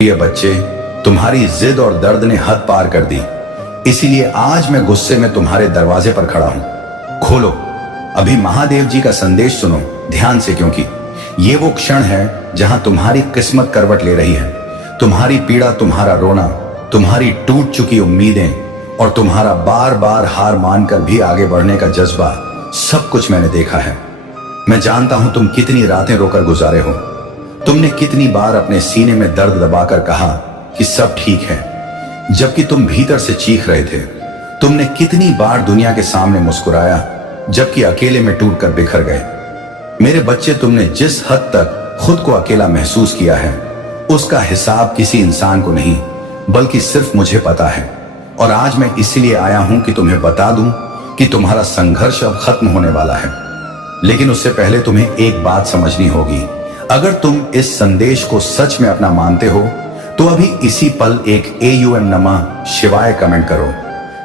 प्रिय बच्चे, तुम्हारी जिद और दर्द ने हद पार कर दी, इसीलिए आज मैं गुस्से में तुम्हारे दरवाजे पर खड़ा हूं। खोलो, अभी महादेव जी का संदेश सुनो ध्यान से, क्योंकि ये वो क्षण है जहां तुम्हारी किस्मत करवट ले रही है। तुम्हारी पीड़ा, तुम्हारा रोना, तुम्हारी टूट चुकी उम्मीदें और तुम्हारा बार बार हार मानकर भी आगे बढ़ने का जज्बा, सब कुछ मैंने देखा है। मैं जानता हूं तुम कितनी रातें रोकर गुजारे हो। तुमने कितनी बार अपने सीने में दर्द दबाकर कहा कि सब ठीक है, जबकि तुम भीतर से चीख रहे थे। तुमने कितनी बार दुनिया के सामने मुस्कुराया, जबकि अकेले में टूटकर बिखर गए। मेरे बच्चे, तुमने जिस हद तक खुद को अकेला महसूस किया है, उसका हिसाब किसी इंसान को नहीं बल्कि सिर्फ मुझे पता है। और आज मैं इसीलिए आया हूं कि तुम्हें बता दूं कि तुम्हारा संघर्ष अब खत्म होने वाला है। लेकिन उससे पहले तुम्हें एक बात समझनी होगी। अगर तुम इस संदेश को सच में अपना मानते हो तो अभी इसी पल एक AUM नमः शिवाय कमेंट करो,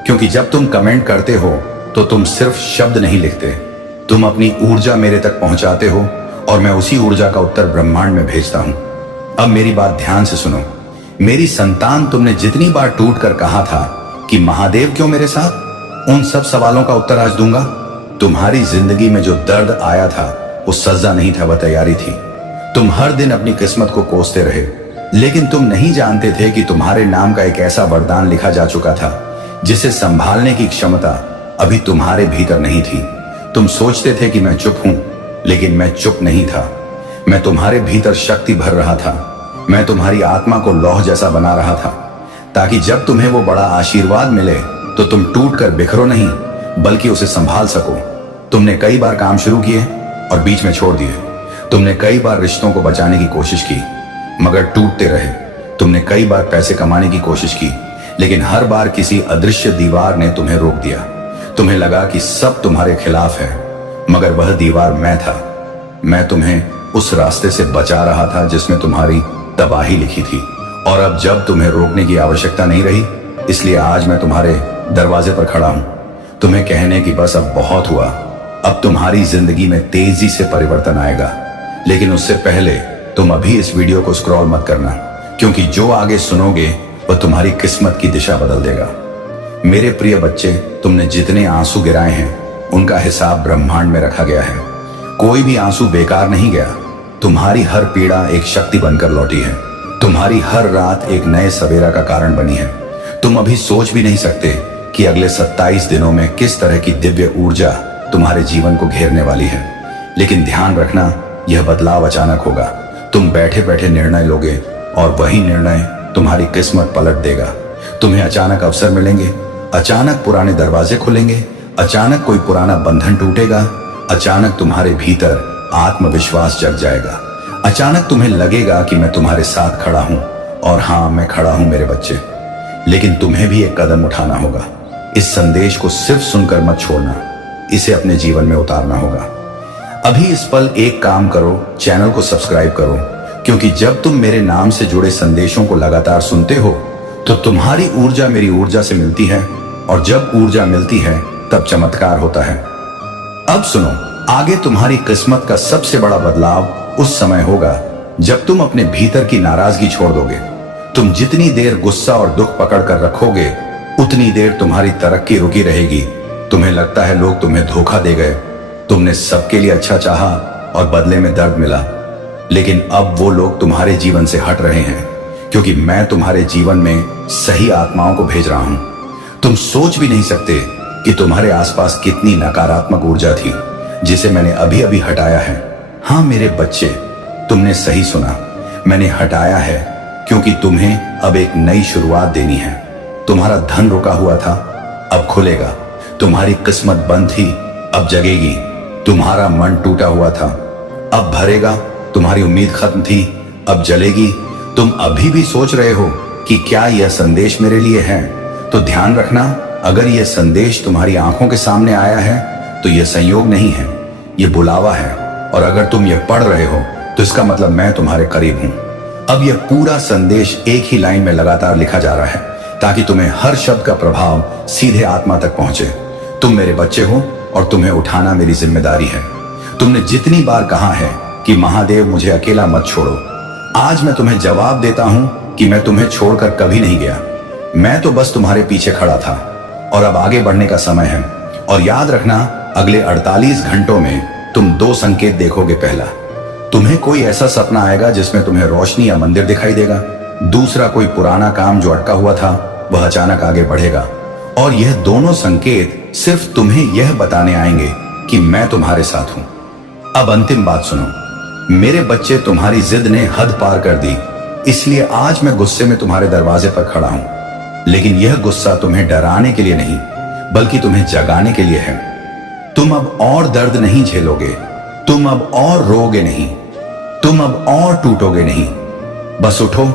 क्योंकि जब तुम कमेंट करते हो तो तुम सिर्फ शब्द नहीं लिखते, तुम अपनी ऊर्जा मेरे तक पहुंचाते हो और मैं उसी ऊर्जा का उत्तर ब्रह्मांड में भेजता हूं। अब मेरी बात ध्यान से सुनो। मेरी संतान, तुमने जितनी बार टूट कर कहा था कि महादेव क्यों मेरे साथ, उन सब सवालों का उत्तर आज दूंगा। तुम्हारी जिंदगी में जो दर्द आया था वो सजा नहीं था, वह तैयारी थी। तुम हर दिन अपनी किस्मत को कोसते रहे, लेकिन तुम नहीं जानते थे कि तुम्हारे नाम का एक ऐसा वरदान लिखा जा चुका था जिसे संभालने की क्षमता अभी तुम्हारे भीतर नहीं थी। तुम सोचते थे कि मैं चुप हूं, लेकिन मैं चुप नहीं था। मैं तुम्हारे भीतर शक्ति भर रहा था। मैं तुम्हारी आत्मा को लौह जैसा बना रहा था, ताकि जब तुम्हें वो बड़ा आशीर्वाद मिले तो तुम टूट कर बिखरो नहीं, बल्कि उसे संभाल सको। तुमने कई बार काम शुरू किए और बीच में छोड़ दिए। तुमने कई बार रिश्तों को बचाने की कोशिश की, मगर टूटते रहे। तुमने कई बार पैसे कमाने की कोशिश की, लेकिन हर बार किसी अदृश्य दीवार ने तुम्हें रोक दिया। तुम्हें लगा कि सब तुम्हारे खिलाफ है, मगर वह दीवार मैं था। मैं तुम्हें उस रास्ते से बचा रहा था जिसमें तुम्हारी तबाही लिखी थी। और अब जब तुम्हें रोकने की आवश्यकता नहीं रही, इसलिए आज मैं तुम्हारे दरवाजे पर खड़ा हूं, तुम्हें कहने की बस अब बहुत हुआ। अब तुम्हारी जिंदगी में तेजी से परिवर्तन आएगा, लेकिन उससे पहले तुम अभी इस वीडियो को स्क्रॉल मत करना, क्योंकि जो आगे सुनोगे वह तुम्हारी किस्मत की दिशा बदल देगा। मेरे प्रिय बच्चे, तुमने जितने आंसू गिराए हैं उनका हिसाब ब्रह्मांड में रखा गया है। कोई भी आंसू बेकार नहीं गया। तुम्हारी हर पीड़ा एक शक्ति बनकर लौटी है। तुम्हारी हर रात एक नए सवेरा का कारण बनी है। तुम अभी सोच भी नहीं सकते कि अगले 27 दिनों में किस तरह की दिव्य ऊर्जा तुम्हारे जीवन को घेरने वाली है। लेकिन ध्यान रखना, यह बदलाव अचानक होगा। तुम बैठे बैठे निर्णय लोगे और वही निर्णय तुम्हारी किस्मत पलट देगा। तुम्हें अचानक अवसर मिलेंगे, अचानक पुराने दरवाजे खुलेंगे, अचानक कोई पुराना बंधन टूटेगा, अचानक तुम्हारे भीतर आत्मविश्वास जग जाएगा। अचानक तुम्हें लगेगा कि मैं तुम्हारे साथ खड़ा हूं। और हां, मैं खड़ा हूं मेरे बच्चे। लेकिन तुम्हें भी एक कदम उठाना होगा। इस संदेश को सिर्फ सुनकर मत छोड़ना, इसे अपने जीवन में उतारना होगा। अभी इस पल एक काम करो, चैनल को सब्सक्राइब करो, क्योंकि जब तुम मेरे नाम से जुड़े संदेशों को लगातार सुनते हो तो तुम्हारी ऊर्जा मेरी ऊर्जा से मिलती है, और जब ऊर्जा मिलती है तब चमत्कार होता है। अब सुनो, आगे तुम्हारी किस्मत का सबसे बड़ा बदलाव उस समय होगा जब तुम अपने भीतर की नाराजगी छोड़ दोगे। तुम जितनी देर गुस्सा और दुख पकड़ कर रखोगे, उतनी देर तुम्हारी तरक्की रुकी रहेगी। तुम्हें लगता है लोग तुम्हें धोखा दे गए, तुमने सबके लिए अच्छा चाहा और बदले में दर्द मिला। लेकिन अब वो लोग तुम्हारे जीवन से हट रहे हैं, क्योंकि मैं तुम्हारे जीवन में सही आत्माओं को भेज रहा हूं। तुम सोच भी नहीं सकते कि तुम्हारे आसपास कितनी नकारात्मक ऊर्जा थी जिसे मैंने अभी अभी हटाया है। हाँ मेरे बच्चे, तुमने सही सुना, मैंने हटाया है, क्योंकि तुम्हें अब एक नई शुरुआत देनी है। तुम्हारा धन रुका हुआ था, अब खुलेगा। तुम्हारी किस्मत बंद थी, अब जगेगी। तुम्हारा मन टूटा हुआ था, अब भरेगा। तुम्हारी उम्मीद खत्म थी, अब जलेगी। तुम अभी भी सोच रहे हो कि क्या यह संदेश मेरे लिए है, तो ध्यान रखना, अगर यह संदेश तुम्हारी आंखों के सामने आया है तो यह संयोग नहीं है, यह बुलावा है। और अगर तुम यह पढ़ रहे हो तो इसका मतलब मैं तुम्हारे करीब हूं। अब यह पूरा संदेश एक ही लाइन में लगातार लिखा जा रहा है, ताकि तुम्हें हर शब्द का प्रभाव सीधे आत्मा तक पहुंचे। तुम मेरे बच्चे हो और तुम्हें उठाना मेरी जिम्मेदारी है। तुमने जितनी बार कहा है कि महादेव मुझे अकेला मत छोड़ो, आज मैं तुम्हें जवाब देता हूं कि मैं तुम्हें छोड़कर कभी नहीं गया। मैं तो बस तुम्हारे पीछे खड़ा था और अब आगे बढ़ने का समय है। और याद रखना, अगले 48 घंटों में तुम 2 संकेत देखोगे। पहला, तुम्हें कोई ऐसा सपना आएगा जिसमें तुम्हें रोशनी या मंदिर दिखाई देगा। दूसरा, कोई पुराना काम जो अटका हुआ था वह अचानक आगे बढ़ेगा। और यह दोनों संकेत सिर्फ तुम्हें यह बताने आएंगे कि मैं तुम्हारे साथ हूं। अब अंतिम बात सुनो, मेरे बच्चे, तुम्हारी जिद ने हद पार कर दी, इसलिए आज मैं गुस्से में तुम्हारे दरवाजे पर खड़ा हूं। लेकिन यह गुस्सा तुम्हें डराने के लिए नहीं, बल्कि तुम्हें जगाने के लिए है। तुम अब और दर्द नहीं झेलोगे, तुम अब और रोगे नहीं, तुम अब और टूटोगे नहीं। बस उठो,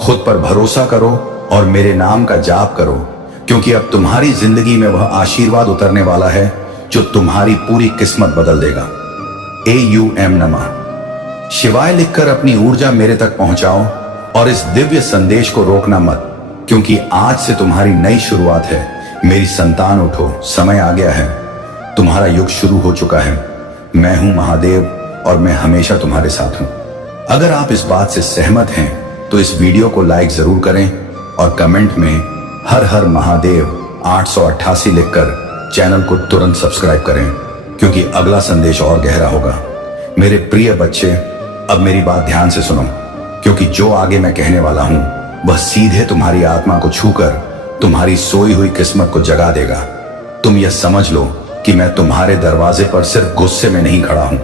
खुद पर भरोसा करो और मेरे नाम का जाप करो, क्योंकि अब तुम्हारी जिंदगी में वह आशीर्वाद उतरने वाला है जो तुम्हारी पूरी किस्मत बदल देगा। AUM नमः शिवाय लिखकर अपनी ऊर्जा मेरे तक पहुंचाओ और इस दिव्य संदेश को रोकना मत, क्योंकि आज से तुम्हारी नई शुरुआत है। मेरी संतान, उठो, समय आ गया है, तुम्हारा युग शुरू हो चुका है। मैं हूं महादेव और मैं हमेशा तुम्हारे साथ हूं। अगर आप इस बात से सहमत हैं तो इस वीडियो को लाइक जरूर करें और कमेंट में हर हर महादेव 888 लिखकर चैनल को तुरंत सब्सक्राइब करें, क्योंकि अगला संदेश और गहरा होगा। मेरे प्रिय बच्चे, अब मेरी बात ध्यान से सुनो, क्योंकि जो आगे मैं कहने वाला हूं वह सीधे तुम्हारी आत्मा को छूकर तुम्हारी सोई हुई किस्मत को जगा देगा। तुम यह समझ लो कि मैं तुम्हारे दरवाजे पर सिर्फ गुस्से में नहीं खड़ा हूं,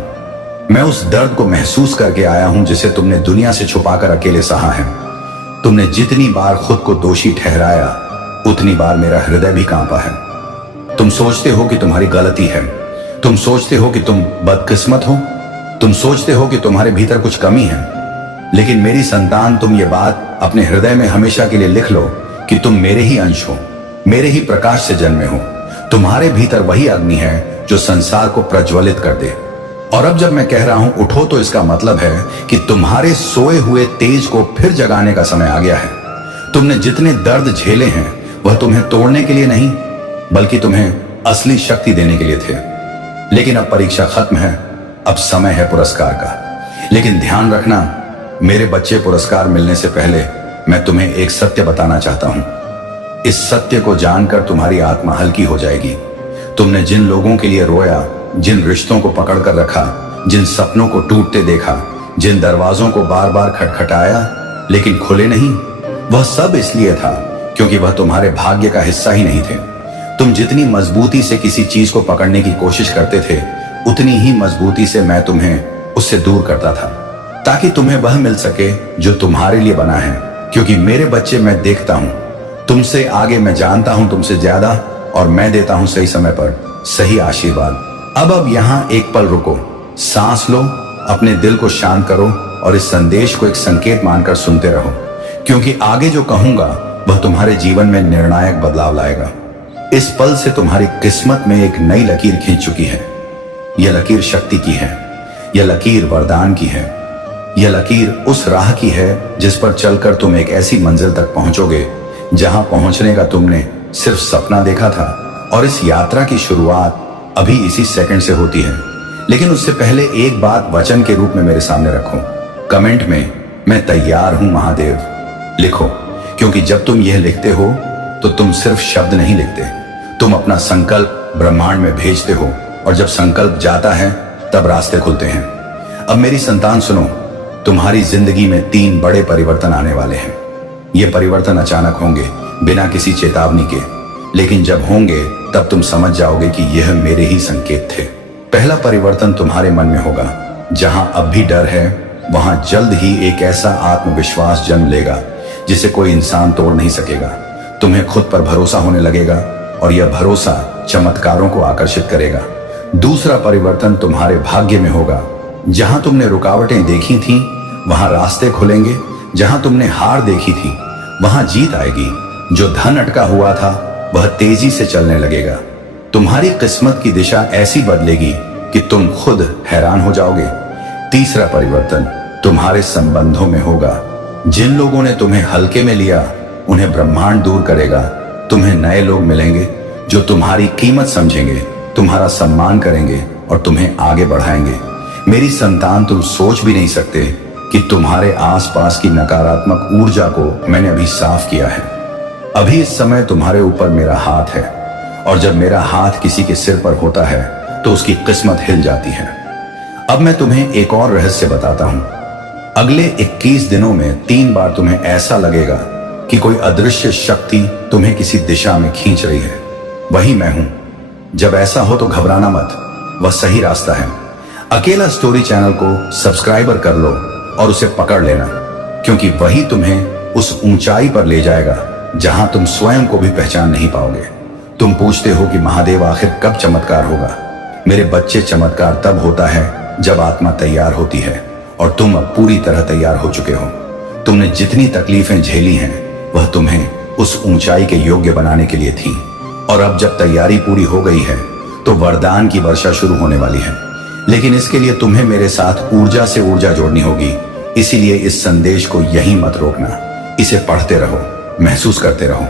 मैं उस दर्द को महसूस करके आया हूं जिसे तुमने दुनिया से छुपाकर अकेले सहा है। तुमने जितनी बार खुद को दोषी ठहराया, उतनी बार मेरा हृदय भी कांपा है। तुम सोचते हो कि तुम्हारी गलती है, तुम सोचते हो कि तुम बदकिस्मत हो, तुम सोचते हो कि तुम्हारे भीतर कुछ कमी है। लेकिन मेरी संतान, तुम ये बात अपने हृदय में हमेशा के लिए लिख लो कि तुम मेरे ही अंश हो, मेरे ही प्रकाश से जन्मे हो। तुम्हारे भीतर वही अग्नि है जो संसार को प्रज्वलित कर दे। और अब जब मैं कह रहा हूं उठो, तो इसका मतलब है कि तुम्हारे सोए हुए तेज को फिर जगाने का समय आ गया है। तुमने जितने दर्द झेले हैं वह तुम्हें तोड़ने के लिए नहीं, बल्कि तुम्हें असली शक्ति देने के लिए थे। लेकिन अब परीक्षा खत्म है, अब समय है पुरस्कार का। लेकिन ध्यान रखना मेरे बच्चे, पुरस्कार मिलने से पहले मैं तुम्हें एक सत्य बताना चाहता हूं। इस सत्य को जानकर तुम्हारी आत्मा हल्की हो जाएगी। तुमने जिन लोगों के लिए रोया, जिन रिश्तों को पकड़ कर रखा, जिन सपनों को टूटते देखा, जिन दरवाजों को बार बार खटखटाया लेकिन खुले नहीं, वह सब इसलिए था क्योंकि वह तुम्हारे भाग्य का हिस्सा ही नहीं थे। तुम जितनी मजबूती से किसी चीज को पकड़ने की कोशिश करते थे, उतनी ही मजबूती से मैं तुम्हें उससे दूर करता था, ताकि तुम्हें वह मिल सके जो तुम्हारे लिए बना है। क्योंकि मेरे बच्चे, मैं देखता हूं तुमसे आगे, मैं जानता हूं तुमसे ज्यादा, और मैं देता हूं सही समय पर सही आशीर्वाद। अब यहां एक पल रुको, सांस लो, अपने दिल को शांत करो और इस संदेश को एक संकेत मानकर सुनते रहो, क्योंकि आगे जो कहूंगा वह तुम्हारे जीवन में निर्णायक बदलाव लाएगा। इस पल से तुम्हारी किस्मत में एक नई लकीर खींच चुकी है। यह लकीर शक्ति की है, यह लकीर वरदान की है, यह लकीर उस राह की है जिस पर चलकर तुम एक ऐसी मंजिल तक पहुंचोगे जहां पहुंचने का तुमने सिर्फ सपना देखा था। और इस यात्रा की शुरुआत अभी इसी सेकंड से होती है। लेकिन उससे पहले एक बात वचन के रूप में मेरे सामने रखो। कमेंट में मैं तैयार हूं महादेव लिखो, क्योंकि जब तुम यह लिखते हो तो तुम सिर्फ शब्द नहीं लिखते, तुम अपना संकल्प ब्रह्मांड में भेजते हो, और जब संकल्प जाता है तब रास्ते खुलते हैं। अब मेरी संतान सुनो, तुम्हारी जिंदगी में 3 बड़े परिवर्तन आने वाले हैं। ये परिवर्तन अचानक होंगे, बिना किसी चेतावनी के, लेकिन जब होंगे तब तुम समझ जाओगे कि यह मेरे ही संकेत थे। पहला परिवर्तन तुम्हारे मन में होगा। जहां अब भी डर है, वहां जल्द ही एक ऐसा आत्मविश्वास जन्म लेगा जिसे कोई इंसान तोड़ नहीं सकेगा। तुम्हें खुद पर भरोसा होने लगेगा और यह भरोसा चमत्कारों को आकर्षित करेगा। दूसरा परिवर्तन तुम्हारे भाग्य में होगा। जहां तुमने रुकावटें देखी थी, वहां रास्ते खुलेंगे। जहां तुमने हार देखी थी, वहां जीत आएगी। जो धन अटका हुआ था वह तेजी से चलने लगेगा। तुम्हारी किस्मत की दिशा ऐसी बदलेगी कि तुम खुद हैरान हो जाओगे। तीसरा परिवर्तन तुम्हारे संबंधों में होगा। जिन लोगों ने तुम्हें हल्के में लिया, उन्हें ब्रह्मांड दूर करेगा। तुम्हें नए लोग मिलेंगे जो तुम्हारी कीमत समझेंगे, तुम्हारा सम्मान करेंगे और तुम्हें आगे बढ़ाएंगे। मेरी संतान, तुम सोच भी नहीं सकते कि तुम्हारे आसपास की नकारात्मक ऊर्जा को मैंने अभी साफ किया है। अभी इस समय तुम्हारे ऊपर मेरा हाथ है, और जब मेरा हाथ किसी के सिर पर होता है तो उसकी किस्मत हिल जाती है। अब मैं तुम्हें एक और रहस्य बताता हूं। अगले 21 दिनों में 3 बार तुम्हें ऐसा लगेगा कि कोई अदृश्य शक्ति तुम्हें किसी दिशा में खींच रही है। वही मैं हूं। जब ऐसा हो तो घबराना मत, वह सही रास्ता है। अकेला स्टोरी चैनल को सब्सक्राइबर कर लो और उसे पकड़ लेना, क्योंकि वही तुम्हें उस ऊंचाई पर ले जाएगा जहां तुम स्वयं को भी पहचान नहीं पाओगे। तुम पूछते हो कि महादेव आखिर कब चमत्कार होगा? मेरे बच्चे, चमत्कार तब होता है जब आत्मा तैयार होती है, और तुम अब पूरी तरह तैयार हो चुके हो। तुमने जितनी तकलीफें झेली हैं वह तुम्हें उस ऊंचाई के योग्य बनाने के लिए थी, और अब जब तैयारी पूरी हो गई है तो वरदान की वर्षा शुरू होने वाली है। लेकिन इसके लिए तुम्हें मेरे साथ ऊर्जा से ऊर्जा जोड़नी होगी। इसीलिए इस संदेश को यहीं मत रोकना, इसे पढ़ते रहो, महसूस करते रहो,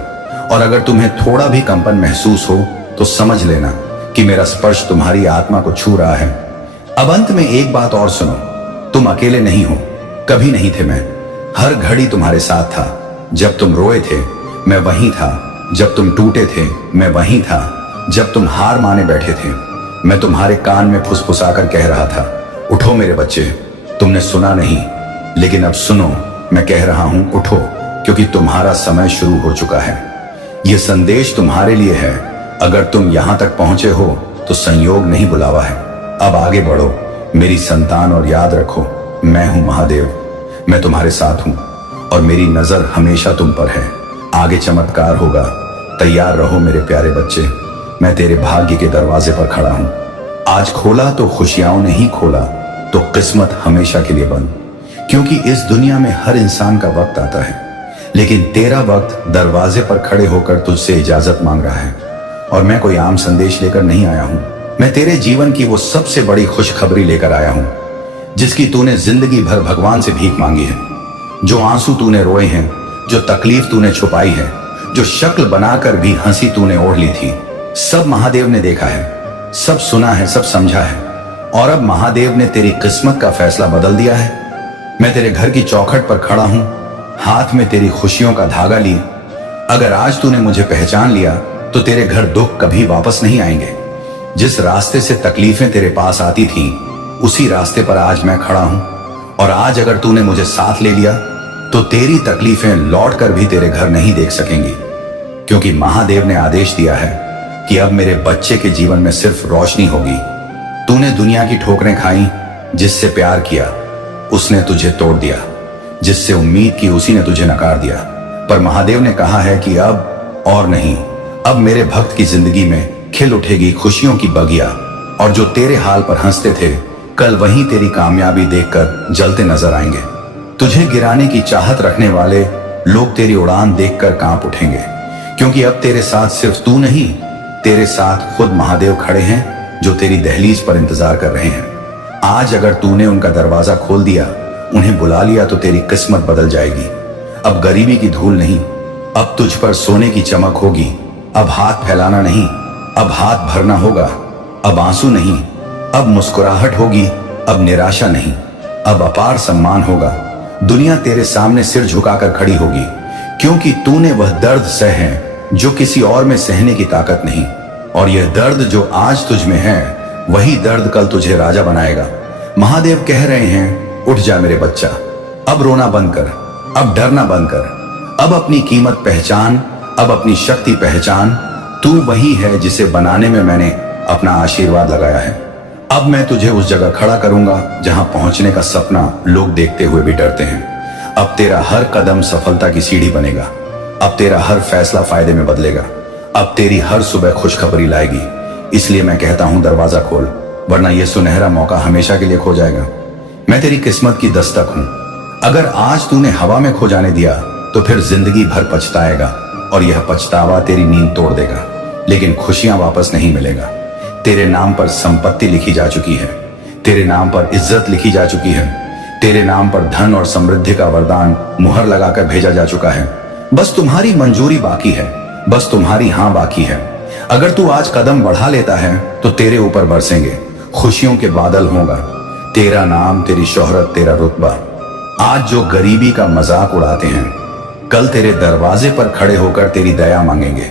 और अगर तुम्हें थोड़ा भी कंपन महसूस हो तो समझ लेना कि मेरा स्पर्श तुम्हारी आत्मा को छू रहा है। अब अंत में एक बात और सुनो, तुम अकेले नहीं हो, कभी नहीं थे। मैं हर घड़ी तुम्हारे साथ था। जब तुम रोए थे मैं वहीं था, जब तुम टूटे थे मैं वहीं था, जब तुम हार माने बैठे थे मैं तुम्हारे कान में फुसफुसाकर कह रहा था, उठो मेरे बच्चे। तुमने सुना नहीं, लेकिन अब सुनो, मैं कह रहा हूं उठो, क्योंकि तुम्हारा समय शुरू हो चुका है। यह संदेश तुम्हारे लिए है। अगर तुम यहां तक पहुंचे हो तो संयोग नहीं, बुलावा है। अब आगे बढ़ो मेरी संतान, और याद रखो, मैं हूं महादेव। मैं तुम्हारे साथ हूं और मेरी नजर हमेशा तुम पर है। आगे चमत्कार होगा। तैयार रहो मेरे प्यारे बच्चे। मैं तेरे भाग्य के दरवाजे पर खड़ा हूं। आज खोला तो खुशियां ने ही खोला, तो किस्मत हमेशा के लिए बंद। क्योंकि इस दुनिया में हर इंसान का वक्त आता है, लेकिन तेरा वक्त दरवाजे पर खड़े होकर तुझसे इजाजत मांग रहा है। और मैं कोई आम संदेश लेकर नहीं आया हूं। मैं तेरे जीवन की वो सबसे बड़ी खुशखबरी लेकर आया हूं, जिसकी तूने जिंदगी भर भगवान से भीख मांगी है। जो आंसू तूने रोए हैं, जो तकलीफ तूने छुपाई है, जो शक्ल बनाकर भी हंसी तूने ओढ़ ली थी, सब महादेव ने देखा है, सब सुना है, सब समझा है। और अब महादेव ने तेरी किस्मत का फैसला बदल दिया है। मैं तेरे घर की चौखट पर खड़ा हूं, हाथ में तेरी खुशियों का धागा लिए। अगर आज तूने मुझे पहचान लिया तो तेरे घर दुख कभी वापस नहीं आएंगे। जिस रास्ते से तकलीफें तेरे पास आती थी, उसी रास्ते पर आज मैं खड़ा हूं। और आज अगर तूने मुझे साथ ले लिया तो तेरी तकलीफें लौट कर भी तेरे घर नहीं देख सकेंगी, क्योंकि महादेव ने आदेश दिया है कि अब मेरे बच्चे के जीवन में सिर्फ रोशनी होगी। तूने दुनिया की ठोकरें खाई, जिससे प्यार किया उसने तुझे तोड़ दिया, जिससे उम्मीद की उसी ने तुझे नकार दिया। पर महादेव ने कहा है कि अब और नहीं, अब मेरे भक्त की जिंदगी में खिल उठेगी खुशियों की बगिया। और जो तेरे हाल पर हंसते थे, कल वहीं तेरी कामयाबी देखकर जलते नजर आएंगे। तुझे गिराने की चाहत रखने वाले लोग तेरी उड़ान देखकर कांप उठेंगे, क्योंकि अब तेरे साथ सिर्फ तू नहीं, तेरे साथ खुद महादेव खड़े हैं, जो तेरी दहलीज पर इंतजार कर रहे हैं। आज अगर तूने उनका दरवाजा खोल दिया, उन्हें बुला लिया, तो तेरी किस्मत बदल जाएगी। अब गरीबी की धूल नहीं, अब तुझ पर सोने की चमक होगी। अब हाथ फैलाना नहीं, अब हाथ भरना होगा। अब आंसू नहीं, अब मुस्कुराहट होगी। अब निराशा नहीं, अब अपार सम्मान होगा। दुनिया तेरे सामने सिर झुकाकर खड़ी होगी, क्योंकि तूने वह दर्द सह है जो किसी और में सहने की ताकत नहीं। और यह दर्द जो आज तुझ में है, वही दर्द कल तुझे राजा बनाएगा। महादेव कह रहे हैं, उठ जा मेरे बच्चा, अब रोना बंद कर, अब डरना बंद कर, अब अपनी कीमत पहचान, अब अपनी शक्ति पहचान। तू वही है जिसे बनाने में मैंने अपना आशीर्वाद लगाया है। अब मैं तुझे उस जगह खड़ा करूंगा जहां पहुंचने का सपना लोग देखते हुए भी डरते हैं। अब तेरा हर कदम सफलता की सीढ़ी बनेगा। अब तेरा हर फैसला फायदे में बदलेगा। अब तेरी हर सुबह खुशखबरी लाएगी। इसलिए मैं कहता हूं, दरवाजा खोल, वरना यह सुनहरा मौका हमेशा के लिए खो जाएगा। मैं तेरी किस्मत की दस्तक हूं। अगर आज तूने हवा में खो जाने दिया तो फिर जिंदगी भर पछताएगा, और यह पछतावा तेरी नींद तोड़ देगा, लेकिन खुशियां वापस नहीं मिलेगा। तेरे नाम पर संपत्ति लिखी जा चुकी है, तेरे नाम पर इज्जत लिखी जा चुकी है, तेरे नाम पर धन और समृद्धि का वरदान मुहर लगाकर भेजा जा चुका है। बस तुम्हारी मंजूरी बाकी है, बस तुम्हारी हां बाकी है। अगर तू आज कदम बढ़ा लेता है तो तेरे ऊपर बरसेंगे खुशियों के बादल होगा। तेरा नाम, तेरी शोहरत, तेरा रुतबा आज जो गरीबी का मजाक उड़ाते हैं, कल तेरे दरवाजे पर खड़े होकर तेरी दया मांगेंगे।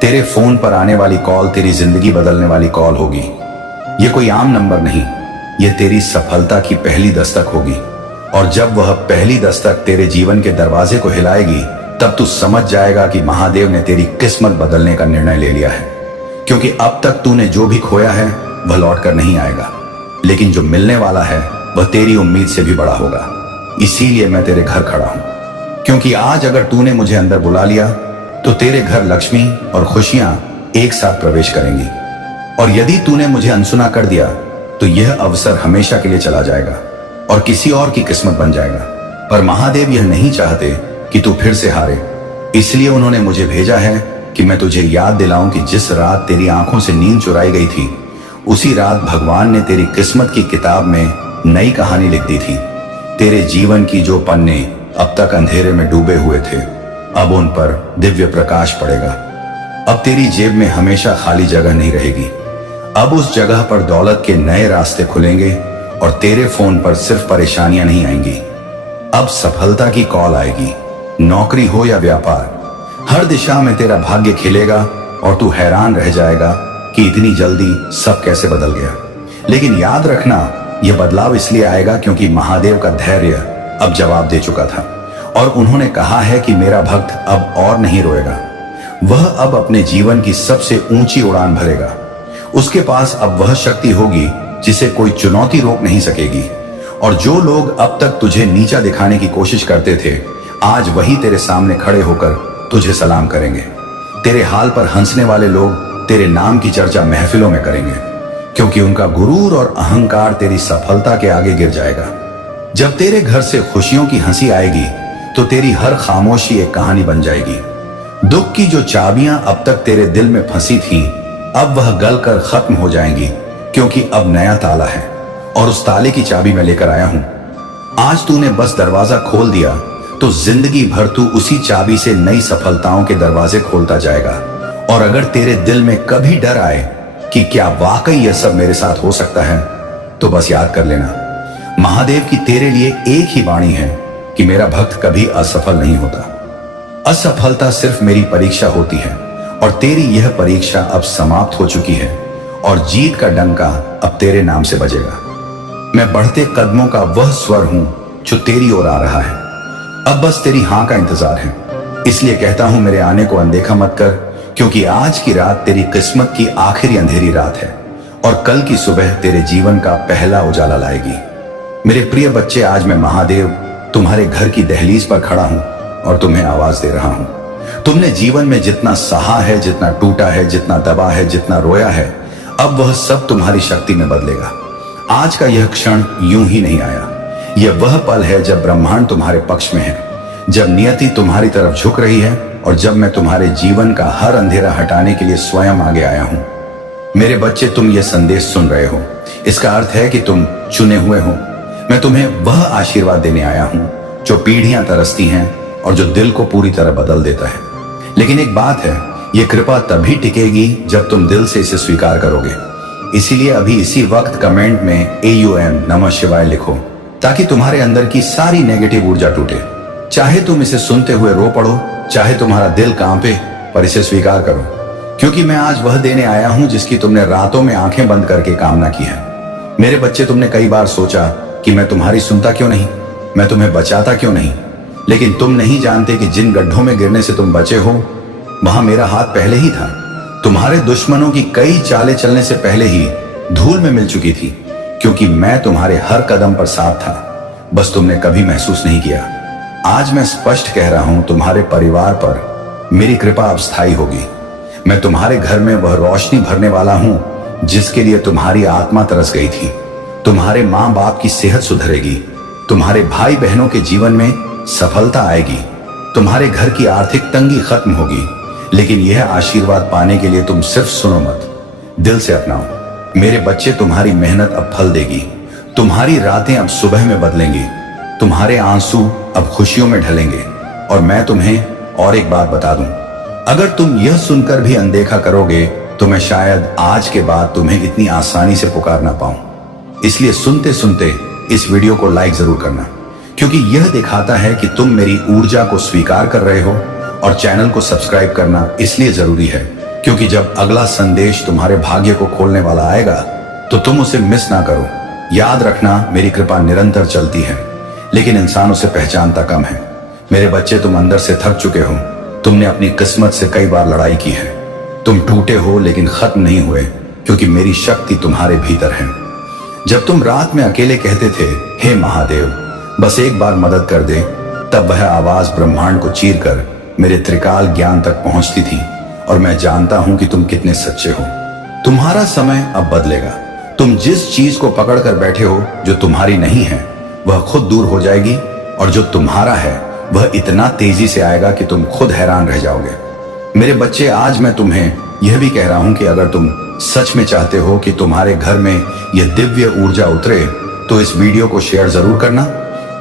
तेरे फोन पर आने वाली कॉल तेरी जिंदगी बदलने वाली कॉल होगी। ये कोई आम नंबर नहीं, ये तेरी सफलता की पहली दस्तक होगी। और जब वह पहली दस्तक तेरे जीवन के दरवाजे को हिलाएगी, तब तू समझ जाएगा कि महादेव ने तेरी किस्मत बदलने का निर्णय ले लिया है। क्योंकि अब तक तूने जो भी खोया है वह लौट कर नहीं आएगा, लेकिन जो मिलने वाला है वह तेरी उम्मीद से भी बड़ा होगा। इसीलिए मैं तेरे घर खड़ा हूं, क्योंकि आज अगर तूने मुझे अंदर बुला लिया तो तेरे घर लक्ष्मी और खुशियां एक साथ प्रवेश करेंगी। और यदि तूने मुझे अनसुना कर दिया तो यह अवसर हमेशा के लिए चला जाएगा और किसी और की किस्मत बन जाएगा। पर महादेव यह नहीं चाहते कि तू फिर से हारे, इसलिए उन्होंने मुझे भेजा है कि मैं तुझे याद दिलाऊं कि जिस रात तेरी आंखों से नींद चुराई गई थी, उसी रात भगवान ने तेरी किस्मत की किताब में नई कहानी लिख दी थी। तेरे जीवन की जो पन्ने अब तक अंधेरे में डूबे हुए थे, अब उन पर दिव्य प्रकाश पड़ेगा। अब तेरी जेब में हमेशा खाली जगह नहीं रहेगी। अब उस जगह पर दौलत के नए रास्ते खुलेंगे और तेरे फोन पर सिर्फ परेशानियां नहीं आएंगी। अब सफलता की कॉल आएगी। नौकरी हो या व्यापार, हर दिशा में तेरा भाग्य खिलेगा और तू हैरान रह जाएगा कि इतनी जल्दी सब कैसे बदल गया। लेकिन याद रखना, यह बदलाव इसलिए आएगा क्योंकि महादेव का धैर्य अब जवाब दे चुका था और उन्होंने कहा है कि मेरा भक्त अब और नहीं रोएगा। वह अब अपने जीवन की सबसे ऊंची उड़ान भरेगा। उसके पास अब वह शक्ति होगी जिसे कोई चुनौती रोक नहीं सकेगी। और जो लोग अब तक तुझे नीचा दिखाने की कोशिश करते थे, आज वही तेरे सामने खड़े होकर तुझे सलाम करेंगे। तेरे हाल पर हंसने वाले लोग तेरे नाम की चर्चा महफिलों में करेंगे, क्योंकि उनका गुरूर और अहंकार तेरी सफलता के आगे गिर जाएगा। जब तेरे घर से खुशियों की हंसी आएगी तो तेरी हर खामोशी एक कहानी बन जाएगी। दुख की जो चाबियां अब तक तेरे दिल में फंसी थीं, अब वह गलकर खत्म हो जाएंगी, क्योंकि अब नया ताला है और उस ताले की चाबी मैं लेकर आया हूं। आज तूने बस दरवाजा खोल दिया तो जिंदगी भर तू उसी चाबी से नई सफलताओं के दरवाजे खोलता जाएगा। और अगर तेरे दिल में कभी डर आए कि क्या वाकई यह सब मेरे साथ हो सकता है, तो बस याद कर लेना, महादेव की तेरे लिए एक ही वाणी है कि मेरा भक्त कभी असफल नहीं होता। असफलता सिर्फ मेरी परीक्षा होती है और तेरी यह परीक्षा अब समाप्त हो चुकी है और जीत का डंका अब तेरे नाम से बजेगा। मैं बढ़ते कदमों का वह स्वर हूं जो तेरी ओर आ रहा है। अब बस तेरी हां का इंतजार है। इसलिए कहता हूं, मेरे आने को अनदेखा मत कर, क्योंकि आज की रात तेरी किस्मत की आखिरी अंधेरी रात है और कल की सुबह तेरे जीवन का पहला उजाला लाएगी। मेरे प्रिय बच्चे, आज मैं महादेव तुम्हारे घर की दहलीज पर खड़ा हूं और तुम्हें आवाज दे रहा हूं। तुमने जीवन में जितना सहा है, जितना टूटा है, जितना दबा है, जितना रोया है, अब वह सब तुम्हारी शक्ति में बदलेगा। आज का यह क्षण यूं ही नहीं आया। यह वह पल है जब ब्रह्मांड तुम्हारे पक्ष में है, जब नियति तुम्हारी तरफ झुक रही है और जब मैं तुम्हारे जीवन का हर अंधेरा हटाने के लिए स्वयं आगे आया हूं। मेरे बच्चे, तुम यह संदेश सुन रहे हो, इसका अर्थ है कि तुम चुने हुए हो। मैं तुम्हें वह आशीर्वाद देने आया हूं जो पीढ़ियां तरसती हैं और जो दिल को पूरी तरह बदल देता है। लेकिन एक बात है, यह कृपा तभी टिकेगी जब तुम दिल से इसे स्वीकार करोगे। इसीलिए अभी इसी वक्त कमेंट में AUM नमः शिवाय लिखो, ताकि तुम्हारे अंदर की सारी नेगेटिव ऊर्जा टूटे। चाहे तुम इसे सुनते हुए रो पड़ो, चाहे तुम्हारा दिल कांपे, पर इसे स्वीकार करो, क्योंकि मैं आज वह देने आया हूं जिसकी तुमने रातों में आंखें बंद करके कामना की है। मेरे बच्चे, तुमने कई बार सोचा कि मैं तुम्हारी सुनता क्यों नहीं, मैं तुम्हें बचाता क्यों नहीं, लेकिन तुम नहीं जानते कि जिन गड्ढों में गिरने से तुम बचे हो, वहां मेरा हाथ पहले ही था। तुम्हारे दुश्मनों की कई चालें चलने से पहले ही धूल में मिल चुकी थी, क्योंकि मैं तुम्हारे हर कदम पर साथ था, बस तुमने कभी महसूस नहीं किया। आज मैं स्पष्ट कह रहा हूं, तुम्हारे परिवार पर मेरी कृपा अब स्थायी होगी। मैं तुम्हारे घर में वह रोशनी भरने वाला हूं जिसके लिए तुम्हारी आत्मा तरस गई थी। तुम्हारे माँ बाप की सेहत सुधरेगी, तुम्हारे भाई बहनों के जीवन में सफलता आएगी, तुम्हारे घर की आर्थिक तंगी खत्म होगी। लेकिन यह आशीर्वाद पाने के लिए तुम सिर्फ सुनो मत, दिल से अपनाओ। मेरे बच्चे, तुम्हारी मेहनत अब फल देगी, तुम्हारी रातें अब सुबह में बदलेंगी, तुम्हारे आंसू अब खुशियों में ढलेंगे। और मैं तुम्हें और एक बात बता दूं, अगर तुम यह सुनकर भी अनदेखा करोगे तो मैं शायद आज के बाद तुम्हें इतनी आसानी से पुकार ना पाऊं। इसलिए सुनते सुनते इस वीडियो को लाइक जरूर करना, क्योंकि यह दिखाता है कि तुम मेरी ऊर्जा को स्वीकार कर रहे हो। और चैनल को सब्सक्राइब करना इसलिए जरूरी है क्योंकि जब अगला संदेश तुम्हारे भाग्य को खोलने वाला आएगा तो तुम उसे मिस ना करो। याद रखना, मेरी कृपा निरंतर चलती है, लेकिन इंसान उसे पहचानता कम है। मेरे बच्चे, तुम अंदर से थक चुके हो। तुमने अपनी किस्मत से कई बार लड़ाई की है। तुम टूटे हो लेकिन खत्म नहीं हुए, क्योंकि मेरी शक्ति तुम्हारे भीतर है। जब तुम रात में अकेले कहते थे, हे महादेव बस एक बार मदद कर दे, तब वह आवाज ब्रह्मांड को चीर कर मेरे त्रिकाल ज्ञान तक पहुंचती थी। और मैं जानता हूं कि तुम कितने सच्चे हो। तुम्हारा समय अब बदलेगा। तुम जिस चीज को पकड़ कर बैठे हो जो तुम्हारी नहीं है, वह खुद दूर हो जाएगी, और जो तुम्हारा है वह इतना तेजी से आएगा कि तुम खुद हैरान रह जाओगे। मेरे बच्चे, आज मैं तुम्हें यह भी कह रहा हूं कि अगर तुम सच में चाहते हो कि तुम्हारे घर में यह दिव्य ऊर्जा उतरे, तो इस वीडियो को शेयर जरूर करना,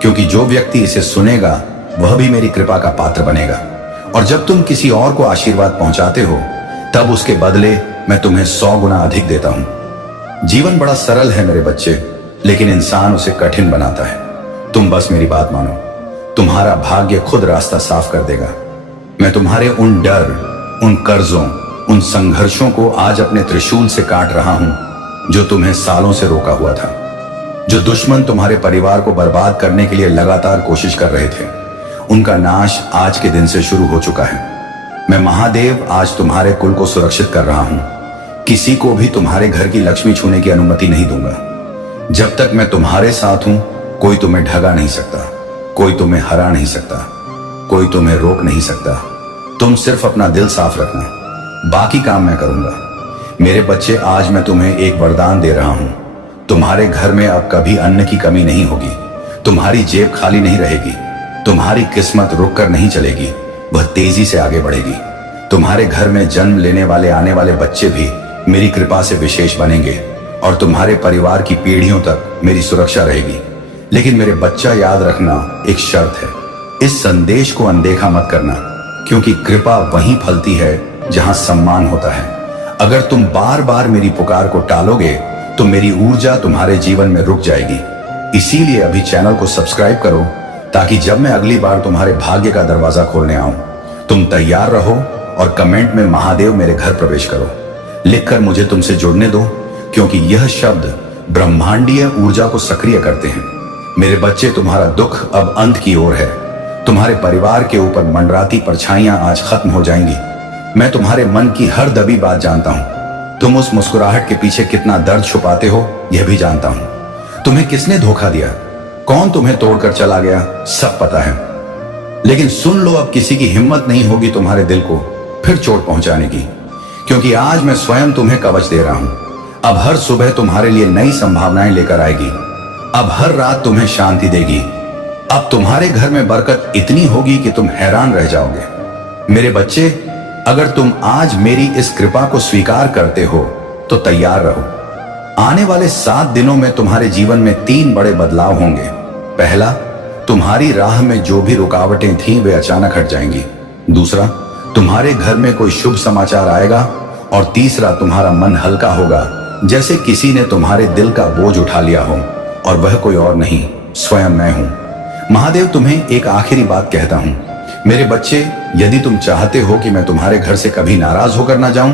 क्योंकि जो व्यक्ति इसे सुनेगा वह भी मेरी कृपा का पात्र बनेगा। और जब तुम किसी और को आशीर्वाद पहुंचाते हो, तब उसके बदले मैं तुम्हें 100 गुना अधिक देता हूं। जीवन बड़ा सरल है मेरे बच्चे, लेकिन इंसान उसे कठिन बनाता है। तुम बस मेरी बात मानो, तुम्हारा भाग्य खुद रास्ता साफ कर देगा। मैं तुम्हारे उन डर, उन कर्जों, उन संघर्षों को आज अपने त्रिशूल से काट रहा हूं जो तुम्हें सालों से रोका हुआ था। जो दुश्मन तुम्हारे परिवार को बर्बाद करने के लिए लगातार कोशिश कर रहे थे, उनका नाश आज के दिन से शुरू हो चुका है। मैं महादेव आज तुम्हारे कुल को सुरक्षित कर रहा हूं। किसी को भी तुम्हारे घर की लक्ष्मी छूने की अनुमति नहीं दूंगा। जब तक मैं तुम्हारे साथ हूं, कोई तुम्हें ढगा नहीं सकता, कोई तुम्हें हरा नहीं सकता, कोई तुम्हें रोक नहीं सकता। तुम सिर्फ अपना दिल साफ रखना, बाकी काम मैं करूंगा। मेरे बच्चे, आज मैं तुम्हें एक वरदान दे रहा हूं। तुम्हारे घर में अब कभी अन्न की कमी नहीं होगी। तुम्हारी जेब खाली नहीं रहेगी। तुम्हारी किस्मत रुक कर नहीं चलेगी, वह तेजी से आगे बढ़ेगी। तुम्हारे घर में जन्म लेने वाले आने वाले बच्चे भी मेरी कृपा से विशेष बनेंगे, और तुम्हारे परिवार की पीढ़ियों तक मेरी सुरक्षा रहेगी। लेकिन मेरे बच्चा, याद रखना, एक शर्त है। इस संदेश को अनदेखा मत करना, क्योंकि कृपा वहीं फलती है जहां सम्मान होता है। अगर तुम बार बार मेरी पुकार को टालोगे तो मेरी ऊर्जा तुम्हारे जीवन में रुक जाएगी। इसीलिए अभी चैनल को सब्सक्राइब करो, ताकि जब मैं अगली बार तुम्हारे भाग्य का दरवाजा खोलने आऊं, तुम तैयार रहो। और कमेंट में महादेव मेरे घर प्रवेश करो लिखकर मुझे तुमसे जुड़ने दो, क्योंकि यह शब्द ब्रह्मांडीय ऊर्जा को सक्रिय करते हैं। मेरे बच्चे, तुम्हारा दुख अब अंत की ओर है। तुम्हारे परिवार के ऊपर मंडराती परछाइयां आज खत्म हो जाएंगी। मैं तुम्हारे मन की हर दबी बात जानता हूं। तुम उस मुस्कुराहट के पीछे कितना दर्द छुपाते हो, यह भी जानता हूं। तुम्हें किसने धोखा दिया, कौन तुम्हें तोड़कर चला गया, सब पता है। लेकिन सुन लो, अब किसी की हिम्मत नहीं होगी तुम्हारे दिल को फिर चोट पहुंचाने की, क्योंकि आज मैं स्वयं तुम्हें कवच दे रहा हूं। अब हर सुबह तुम्हारे लिए नई संभावनाएं लेकर आएगी। अब हर रात तुम्हें शांति देगी। अब तुम्हारे घर में बरकत इतनी होगी कि तुम हैरान रह जाओगे। मेरे बच्चे, अगर तुम आज मेरी इस कृपा को स्वीकार करते हो तो तैयार रहो। आने वाले 7 दिनों में तुम्हारे जीवन में 3 बड़े बदलाव होंगे। पहला, तुम्हारी राह में जो भी रुकावटें थीं वे अचानक हट जाएंगी। दूसरा, तुम्हारे घर में कोई शुभ समाचार आएगा। और तीसरा, तुम्हारा मन हल्का होगा, जैसे किसी ने तुम्हारे दिल का बोझ उठा लिया हो, और वह कोई और नहीं, स्वयं मैं हूं। महादेव तुम्हें एक आखिरी बात कहता हूं। मेरे बच्चे, यदि तुम चाहते हो कि मैं तुम्हारे घर से कभी नाराज होकर ना जाऊं,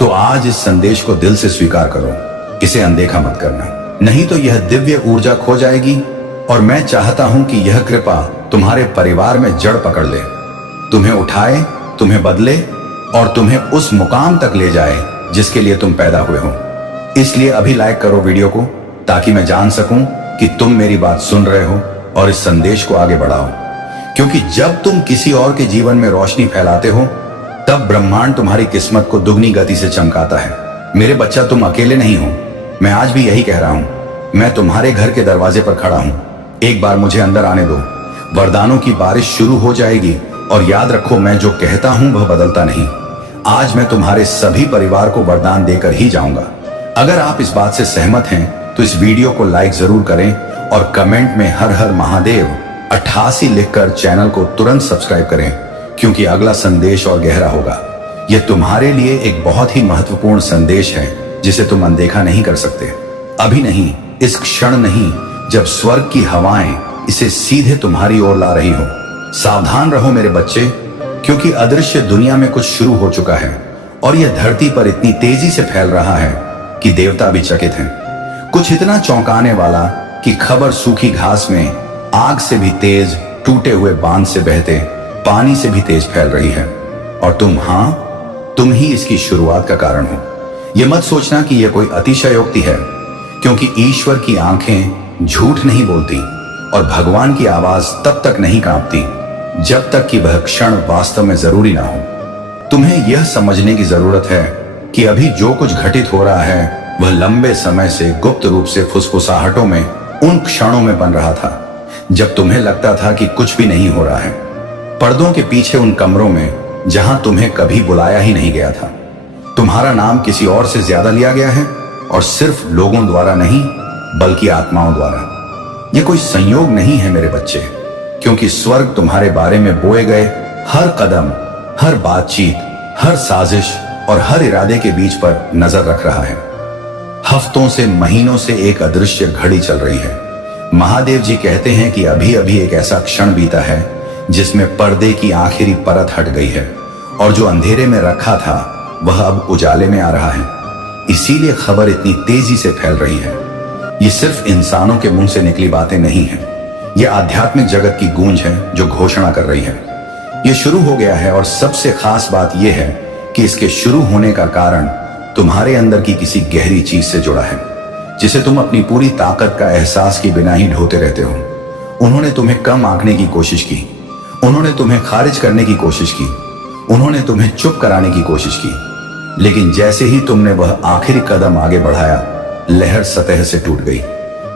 तो आज इस संदेश को दिल से स्वीकार करो। इसे अनदेखा मत करना, नहीं तो यह दिव्य ऊर्जा खो जाएगी। और मैं चाहता हूं कि यह कृपा तुम्हारे परिवार में जड़ पकड़ ले, तुम्हें उठाए, तुम्हें बदले, और तुम्हें उस मुकाम तक ले जाए जिसके लिए तुम पैदा हुए हो। इसलिए अभी लाइक करो वीडियो को, ताकि मैं जान सकूं कि तुम मेरी बात सुन रहे हो और इस संदेश को आगे बढ़ाओ। क्योंकि जब तुम किसी और के जीवन में रोशनी फैलाते हो, तब ब्रह्मांड तुम्हारी किस्मत को दुगनी गति से चमकाता है। मेरे बच्चा, तुम अकेले नहीं हो। मैं आज भी यही कह रहा हूं। मैं तुम्हारे घर के दरवाजे पर खड़ा हूं। एक बार मुझे अंदर आने दो। वरदानों की बारिश शुरू हो जाएगी। और याद रखो, मैं जो कहता हूं वह बदलता नहीं। आज मैं तुम्हारे सभी परिवार को वरदान देकर ही जाऊंगा। अगर आप इस बात से सहमत हैं तो इस वीडियो को लाइक जरूर करें, और कमेंट में हर हर महादेव 88 लिखकर चैनल को तुरंत सब्सक्राइब करें, क्योंकि अगला संदेश और गहरा होगा। यह तुम्हारे लिए एक बहुत ही महत्वपूर्ण संदेश है, जिसे तुम अनदेखा नहीं कर सकते। अभी नहीं, इस क्षण नहीं, जब स्वर्ग की हवाएं इसे सीधे तुम्हारी ओर ला रही हो। सावधान रहो मेरे बच्चे, क्योंकि अदृश्य दुनिया में कुछ शुरू हो चुका है और यह धरती पर इतनी तेजी से फैल रहा है कि देवता भी चकित हैं। कुछ इतना चौंकाने वाला कि खबर सूखी घास में आग से भी तेज, टूटे हुए बांध से बहते पानी से भी तेज फैल रही है। और तुम ही इसकी शुरुआत का कारण हो। यह मत सोचना कि यह कोई अतिशयोक्ति है, क्योंकि ईश्वर की आंखें झूठ नहीं बोलती और भगवान की आवाज तब तक नहीं कांपती जब तक कि वह क्षण वास्तव में जरूरी ना हो। तुम्हें यह समझने की जरूरत है कि अभी जो कुछ घटित हो रहा है वह लंबे समय से गुप्त रूप से फुसफुसाहटों में उन क्षणों में बन रहा था जब तुम्हें लगता था कि कुछ भी नहीं हो रहा है। पर्दों के पीछे उन कमरों में जहां तुम्हें कभी बुलाया ही नहीं गया था। तुम्हारा नाम किसी और से ज्यादा लिया गया है, और सिर्फ लोगों द्वारा नहीं बल्कि आत्माओं द्वारा। यह कोई संयोग नहीं है मेरे बच्चे, क्योंकि स्वर्ग तुम्हारे बारे में बोए गए हर कदम, हर बातचीत, हर साजिश और हर इरादे के बीच पर नजर रख रहा है। हफ्तों से, महीनों से एक अदृश्य घड़ी चल रही है। महादेव जी कहते हैं कि अभी अभी एक ऐसा क्षण बीता है जिसमें पर्दे की आखिरी परत हट गई है, और जो अंधेरे में रखा था वह अब उजाले में आ रहा है। इसीलिए खबर इतनी तेजी से फैल रही है। ये सिर्फ इंसानों के मुंह से निकली बातें नहीं हैं। ये आध्यात्मिक जगत की गूंज है जो घोषणा कर रही है। ये शुरू हो गया है, और सबसे खास बात यह है कि इसके शुरू होने का कारण तुम्हारे अंदर की किसी गहरी चीज से जुड़ा है, जिसे तुम अपनी पूरी ताकत का एहसास के बिना ही ढोते रहते हो। उन्होंने तुम्हें कम आंकने की कोशिश की, उन्होंने तुम्हें खारिज करने की कोशिश की, उन्होंने तुम्हें चुप कराने की कोशिश की, लेकिन जैसे ही तुमने वह आखिरी कदम आगे बढ़ाया, लहर सतह से टूट गई।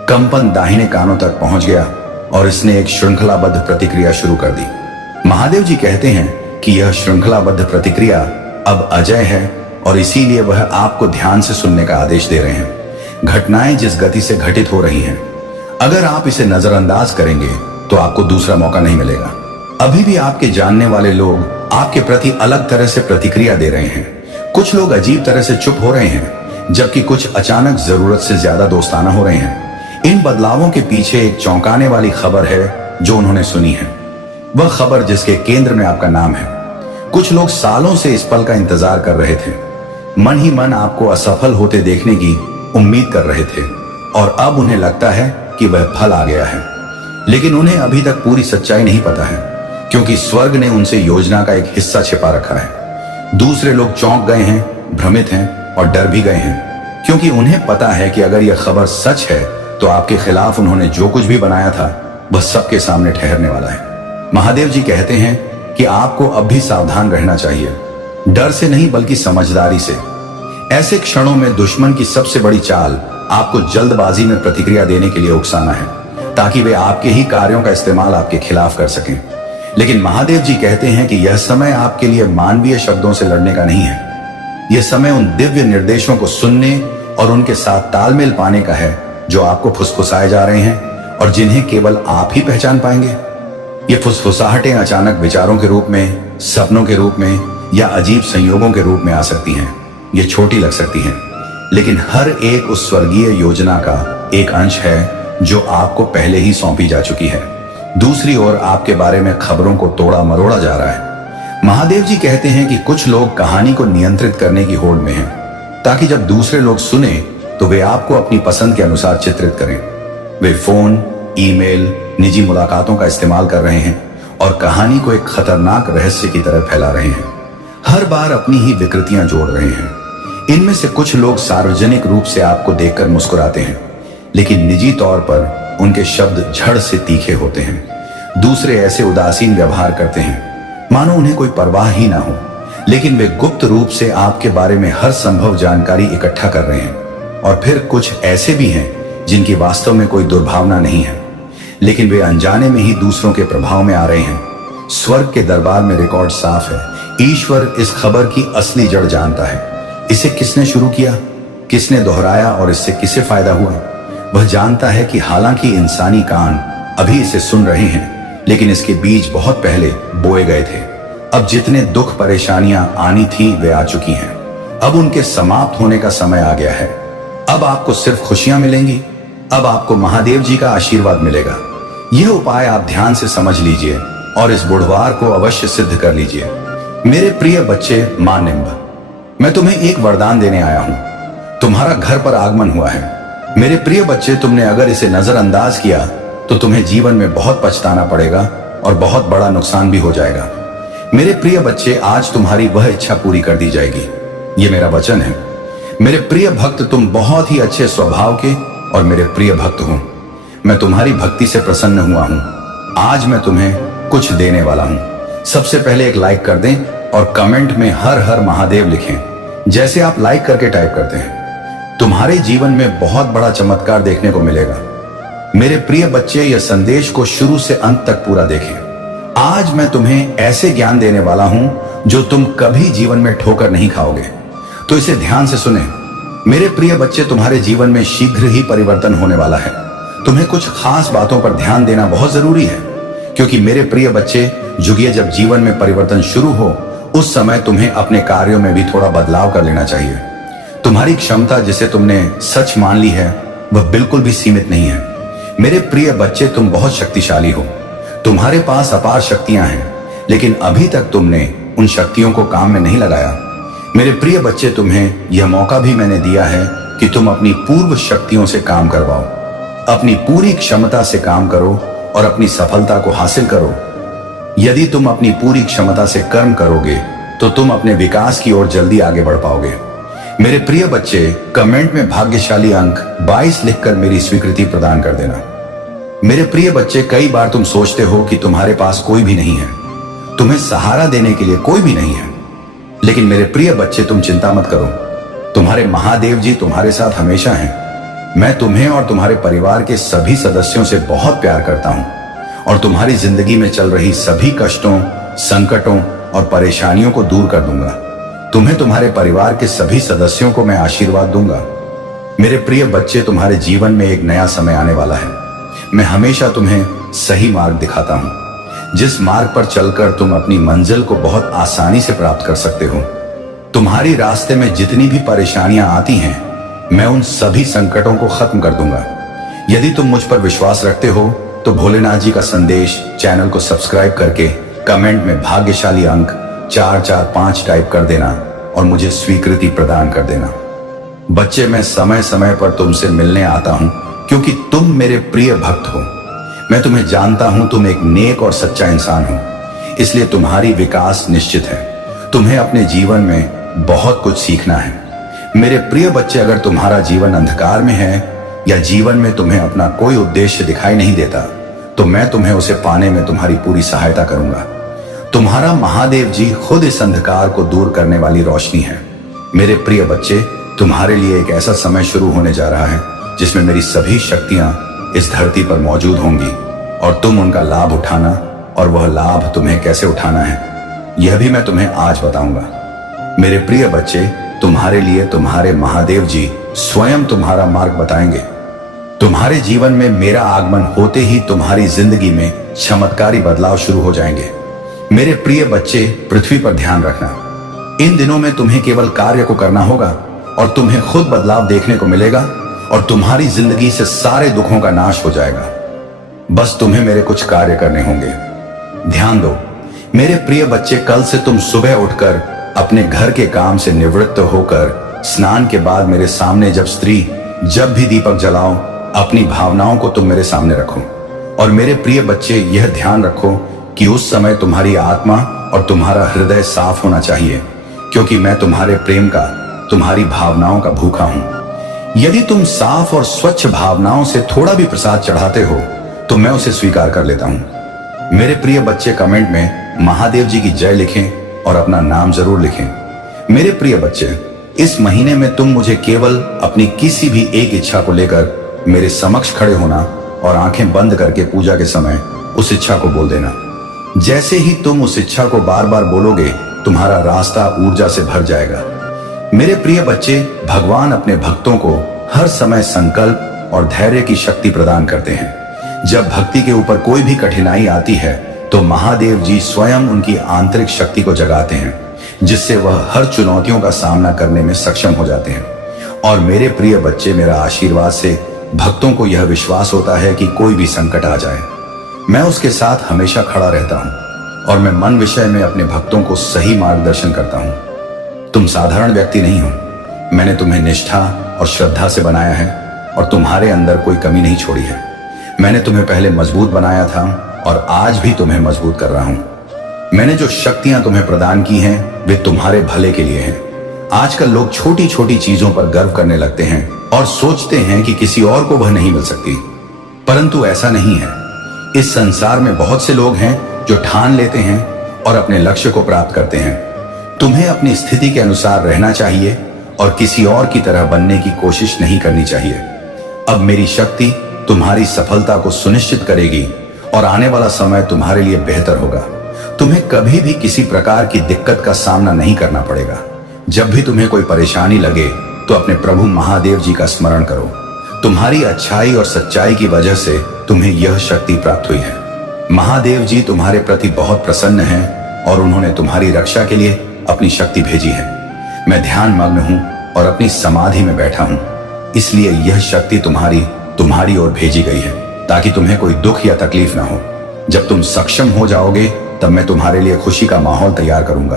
कंपन दाहिने कानों तक पहुंच गया और इसने एक श्रृंखलाबद्ध प्रतिक्रिया शुरू कर दी। महादेव जी कहते हैं कि यह श्रृंखलाबद्ध प्रतिक्रिया अब अजय है, और इसीलिए वह आपको ध्यान से सुनने का आदेश दे रहे हैं। घटनाएं जिस गति से घटित हो रही हैं, अगर आप इसे नजरअंदाज करेंगे तो आपको दूसरा मौका नहीं मिलेगा। अभी भी आपके जानने वाले लोग आपके प्रति अलग तरह से प्रतिक्रिया दे रहे हैं। कुछ लोग अजीब तरह से चुप हो रहे हैं, जबकि कुछ अचानक जरूरत से ज्यादा दोस्ताना हो रहे हैं। इन बदलावों के पीछे एक चौंकाने वाली खबर है जो उन्होंने सुनी है, वह खबर जिसके केंद्र में आपका नाम है। कुछ लोग सालों से इस पल का इंतजार कर रहे थे, मन ही मन आपको असफल होते देखने की उम्मीद कर रहे थे, और अब उन्हें लगता है कि वह फल आ गया है। लेकिन उन्हें अभी तक पूरी सच्चाई नहीं पता है, क्योंकि स्वर्ग ने उनसे योजना का एक हिस्सा छिपा रखा है। दूसरे लोग चौंक गए हैं, भ्रमित हैं और डर भी गए हैं, क्योंकि उन्हें पता है कि अगर यह खबर सच है तो आपके खिलाफ उन्होंने जो कुछ भी बनाया था वह सबके सामने ठहरने वाला है। महादेव जी कहते हैं कि आपको अब भी सावधान रहना चाहिए, डर से नहीं बल्कि समझदारी से। ऐसे क्षणों में दुश्मन की सबसे बड़ी चाल आपको जल्दबाजी में प्रतिक्रिया देने के लिए उकसाना है, ताकि वे आपके ही कार्यों का इस्तेमाल आपके खिलाफ कर सकें। लेकिन महादेव जी कहते हैं कि यह समय आपके लिए मानवीय शब्दों से लड़ने का नहीं है। यह समय उन दिव्य निर्देशों को सुनने और उनके साथ तालमेल पाने का है जो आपको फुसफुसाए जा रहे हैं और जिन्हें केवल आप ही पहचान पाएंगे। ये फुसफुसाहटें अचानक विचारों के रूप में, सपनों के रूप में या अजीब संयोगों के रूप में आ सकती हैं। ये छोटी लग सकती हैं, लेकिन हर एक उस स्वर्गीय योजना का एक अंश है जो आपको पहले ही सौंपी जा चुकी है। दूसरी ओर आपके बारे में खबरों को तोड़ा मरोड़ा जा रहा है। महादेव जी कहते हैं कि कुछ लोग कहानी को नियंत्रित करने की होड़ में हैं, ताकि जब दूसरे लोग सुने तो वे आपको अपनी पसंद के अनुसार चित्रित करें। वे फोन, ईमेल, निजी मुलाकातों का इस्तेमाल कर रहे हैं और कहानी को एक खतरनाक रहस्य की तरह फैला रहे हैं। हर बार अपनी ही विकृतियां जोड़ रहे हैं। इनमें से कुछ लोग सार्वजनिक रूप से आपको देखकर मुस्कुराते हैं, लेकिन निजी तौर पर उनके शब्द झड़ से तीखे होते हैं। दूसरे ऐसे उदासीन व्यवहार करते हैं मानो उन्हें कोई परवाह ही ना हो, लेकिन वे गुप्त रूप से आपके बारे में हर संभव जानकारी इकट्ठा कर रहे हैं। और फिर कुछ ऐसे भी हैं जिनकी वास्तव में कोई दुर्भावना नहीं है, लेकिन वे अनजाने में ही दूसरों के प्रभाव में आ रहे हैं। स्वर्ग के दरबार में रिकॉर्ड साफ है। ईश्वर इस खबर की असली जड़ जानता है। इसे किसने शुरू किया, किसने दोहराया और इससे किसे फायदा हुआ। वह जानता है कि हालांकि इंसानी कान अभी इसे सुन रहे हैं, लेकिन इसके बीज बहुत पहले बोए गए थे। अब जितने दुख परेशानियां आनी थी वे आ चुकी हैं। अब उनके समाप्त होने का समय आ गया है। अब आपको सिर्फ खुशियां मिलेंगी। अब आपको महादेव जी का आशीर्वाद मिलेगा। यह उपाय आप ध्यान से समझ लीजिए और इस बुधवार को अवश्य सिद्ध कर लीजिए। मेरे प्रिय बच्चे, मां निम्ब, मैं तुम्हें एक वरदान देने आया हूं। तुम्हारा घर पर आगमन हुआ है। मेरे प्रिय बच्चे, तुमने अगर इसे नजरअंदाज किया तो तुम्हें जीवन में बहुत पछताना पड़ेगा और बहुत बड़ा नुकसान भी हो जाएगा। मेरे प्रिय बच्चे, आज तुम्हारी वह इच्छा पूरी कर दी जाएगी, ये मेरा वचन है। मेरे प्रिय भक्त, तुम बहुत ही अच्छे स्वभाव के और मेरे प्रिय भक्त हो। मैं तुम्हारी भक्ति से प्रसन्न हुआ हूं। आज मैं तुम्हें कुछ देने वाला हूं। सबसे पहले एक लाइक कर दें और कमेंट में हर हर महादेव लिखें, जैसे आप लाइक करके टाइप करते हैं। तुम्हारे जीवन में बहुत बड़ा चमत्कार देखने को मिलेगा। मेरे प्रिय बच्चे, यह संदेश को शुरू से अंत तक पूरा देखें। आज मैं तुम्हें ऐसे ज्ञान देने वाला हूं जो तुम कभी जीवन में ठोकर नहीं खाओगे, तो इसे ध्यान से सुने। मेरे प्रिय बच्चे, तुम्हारे जीवन में शीघ्र ही परिवर्तन होने वाला है। तुम्हें कुछ खास बातों पर ध्यान देना बहुत जरूरी है, क्योंकि मेरे प्रिय बच्चे, जुगिए जब जीवन में परिवर्तन शुरू हो उस समय तुम्हें अपने कार्यों में भी थोड़ा बदलाव कर लेना चाहिए। तुम्हारी क्षमता जिसे तुमने सच मान ली है वह बिल्कुल भी सीमित नहीं है। मेरे प्रिय बच्चे, तुम बहुत शक्तिशाली हो। तुम्हारे पास अपार शक्तियां हैं, लेकिन अभी तक तुमने उन शक्तियों को काम में नहीं लगाया। मेरे प्रिय बच्चे, तुम्हें यह मौका भी मैंने दिया है कि तुम अपनी पूर्व शक्तियों से काम करवाओ, अपनी पूरी क्षमता से काम करो और अपनी सफलता को हासिल करो। यदि तुम अपनी पूरी क्षमता से कर्म करोगे तो तुम अपने विकास की ओर जल्दी आगे बढ़ पाओगे। मेरे प्रिय बच्चे, कमेंट में भाग्यशाली अंक 22 लिखकर मेरी स्वीकृति प्रदान कर देना। मेरे प्रिय बच्चे, कई बार तुम सोचते हो कि तुम्हारे पास कोई भी नहीं है, तुम्हें सहारा देने के लिए कोई भी नहीं है। लेकिन मेरे प्रिय बच्चे, तुम चिंता मत करो, तुम्हारे महादेव जी तुम्हारे साथ हमेशा हैं। मैं तुम्हें और तुम्हारे परिवार के सभी सदस्यों से बहुत प्यार करता हूं और तुम्हारी जिंदगी में चल रही सभी कष्टों, संकटों और परेशानियों को दूर कर दूंगा। तुम्हें, तुम्हारे परिवार के सभी सदस्यों को मैं आशीर्वाद दूंगा। मेरे प्रिय बच्चे, तुम्हारे जीवन में एक नया समय आने वाला है। मैं हमेशा तुम्हें सही मार्ग दिखाता हूं, जिस मार्ग पर चलकर तुम अपनी मंजिल को बहुत आसानी से प्राप्त कर सकते हो। तुम्हारी रास्ते में जितनी भी परेशानियां आती हैं, मैं उन सभी संकटों को खत्म कर दूंगा। यदि तुम मुझ पर विश्वास रखते हो तो भोलेनाथ जी का संदेश चैनल को सब्सक्राइब करके कमेंट में भाग्यशाली अंक 445 टाइप कर देना और मुझे स्वीकृति प्रदान कर देना। बच्चे, मैं समय समय पर तुमसे मिलने आता हूं क्योंकि तुम मेरे प्रिय भक्त हो। मैं तुम्हें जानता हूं, तुम एक नेक और सच्चा इंसान हो, इसलिए तुम्हारी विकास निश्चित है। तुम्हें अपने जीवन में बहुत कुछ सीखना है। मेरे प्रिय बच्चे, अगर तुम्हारा जीवन अंधकार में है या जीवन में तुम्हें अपना कोई उद्देश्य दिखाई नहीं देता, तो मैं तुम्हें उसे पाने में तुम्हारी पूरी सहायता करूंगा। तुम्हारा महादेव जी खुद इस अंधकार को दूर करने वाली रोशनी है। मेरे प्रिय बच्चे, तुम्हारे लिए एक ऐसा समय शुरू होने जा रहा है जिसमें मेरी सभी शक्तियां इस धरती पर मौजूद होंगी और तुम उनका लाभ उठाना, और वह लाभ तुम्हें कैसे उठाना है यह भी मैं तुम्हें आज बताऊंगा। मेरे प्रिय बच्चे, तुम्हारे लिए तुम्हारे महादेव जी स्वयं तुम्हारा मार्ग बताएंगे। तुम्हारे जीवन में मेरा आगमन होते ही तुम्हारी जिंदगी में चमत्कारी बदलाव शुरू हो जाएंगे। मेरे प्रिय बच्चे, पृथ्वी पर ध्यान रखना। इन दिनों में तुम्हें केवल कार्य को करना होगा और तुम्हें खुद बदलाव देखने को मिलेगा और तुम्हारी जिंदगी से सारे दुखों का नाश हो जाएगा। बस तुम्हें मेरे कुछ कार्य करने होंगे। ध्यान दो मेरे प्रिय बच्चे, कल से तुम सुबह उठकर अपने घर के काम से निवृत्त होकर स्नान के बाद मेरे सामने जब भी दीपक जलाओ, अपनी भावनाओं को तुम मेरे सामने रखो। और मेरे प्रिय बच्चे, यह ध्यान रखो कि उस समय तुम्हारी आत्मा और तुम्हारा हृदय साफ होना चाहिए, क्योंकि मैं तुम्हारे प्रेम का, तुम्हारी भावनाओं का भूखा हूं। यदि तुम साफ और स्वच्छ भावनाओं से थोड़ा भी प्रसाद चढ़ाते हो तो मैं उसे स्वीकार कर लेता हूं। मेरे प्रिय बच्चे, कमेंट में महादेव जी की जय लिखें और अपना नाम जरूर लिखें। मेरे प्रिय बच्चे, इस महीने में तुम मुझे केवल अपनी किसी भी एक इच्छा को लेकर मेरे समक्ष खड़े होना और आंखें बंद करके पूजा के समय उस इच्छा को बोल देना। जैसे ही तुम उस इच्छा को बार बार बोलोगे, तुम्हारा रास्ता ऊर्जा से भर जाएगा। मेरे प्रिय बच्चे, भगवान अपने भक्तों को हर समय संकल्प और धैर्य की शक्ति प्रदान करते हैं। जब भक्ति के ऊपर कोई भी कठिनाई आती है तो महादेव जी स्वयं उनकी आंतरिक शक्ति को जगाते हैं, जिससे वह हर चुनौतियों का सामना करने में सक्षम हो जाते हैं। और मेरे प्रिय बच्चे, मेरा आशीर्वाद से भक्तों को यह विश्वास होता है कि कोई भी संकट आ जाए, मैं उसके साथ हमेशा खड़ा रहता हूं और मैं मन विषय में अपने भक्तों को सही मार्गदर्शन करता हूं। तुम साधारण व्यक्ति नहीं हो। मैंने तुम्हें निष्ठा और श्रद्धा से बनाया है और तुम्हारे अंदर कोई कमी नहीं छोड़ी है। मैंने तुम्हें पहले मजबूत बनाया था और आज भी तुम्हें मजबूत कर रहा हूं। मैंने जो शक्तियां तुम्हें प्रदान की हैं वे तुम्हारे भले के लिए हैं। आजकल लोग छोटी छोटी चीजों पर गर्व करने लगते हैं और सोचते हैं कि किसी और को वह नहीं मिल सकती, परंतु ऐसा नहीं है। इस संसार में बहुत से लोग हैं जो ठान लेते हैं और अपने लक्ष्य को प्राप्त करते हैं। तुम्हें अपनी स्थिति के अनुसार रहना चाहिए और किसी और की तरह बनने की कोशिश नहीं करनी चाहिए। अब मेरी शक्ति तुम्हारी सफलता को सुनिश्चित करेगी और आने वाला समय तुम्हारे लिए बेहतर होगा। तुम्हें कभी भी किसी प्रकार की दिक्कत का सामना नहीं करना पड़ेगा। जब भी तुम्हें कोई परेशानी लगे तो अपने प्रभु महादेव जी का स्मरण करो। तुम्हारी अच्छाई और सच्चाई की वजह से तुम्हें यह शक्ति प्राप्त हुई है। महादेव जी तुम्हारे प्रति बहुत प्रसन्न हैं और उन्होंने तुम्हारी रक्षा के लिए अपनी शक्ति भेजी है। मैं ध्यान मग्न हूं और अपनी समाधि में बैठा हूं, इसलिए यह शक्ति तुम्हारी ओर भेजी गई है ताकि तुम्हें कोई दुख या तकलीफ ना हो। जब तुम सक्षम हो जाओगे तब मैं तुम्हारे लिए खुशी का माहौल तैयार करूंगा।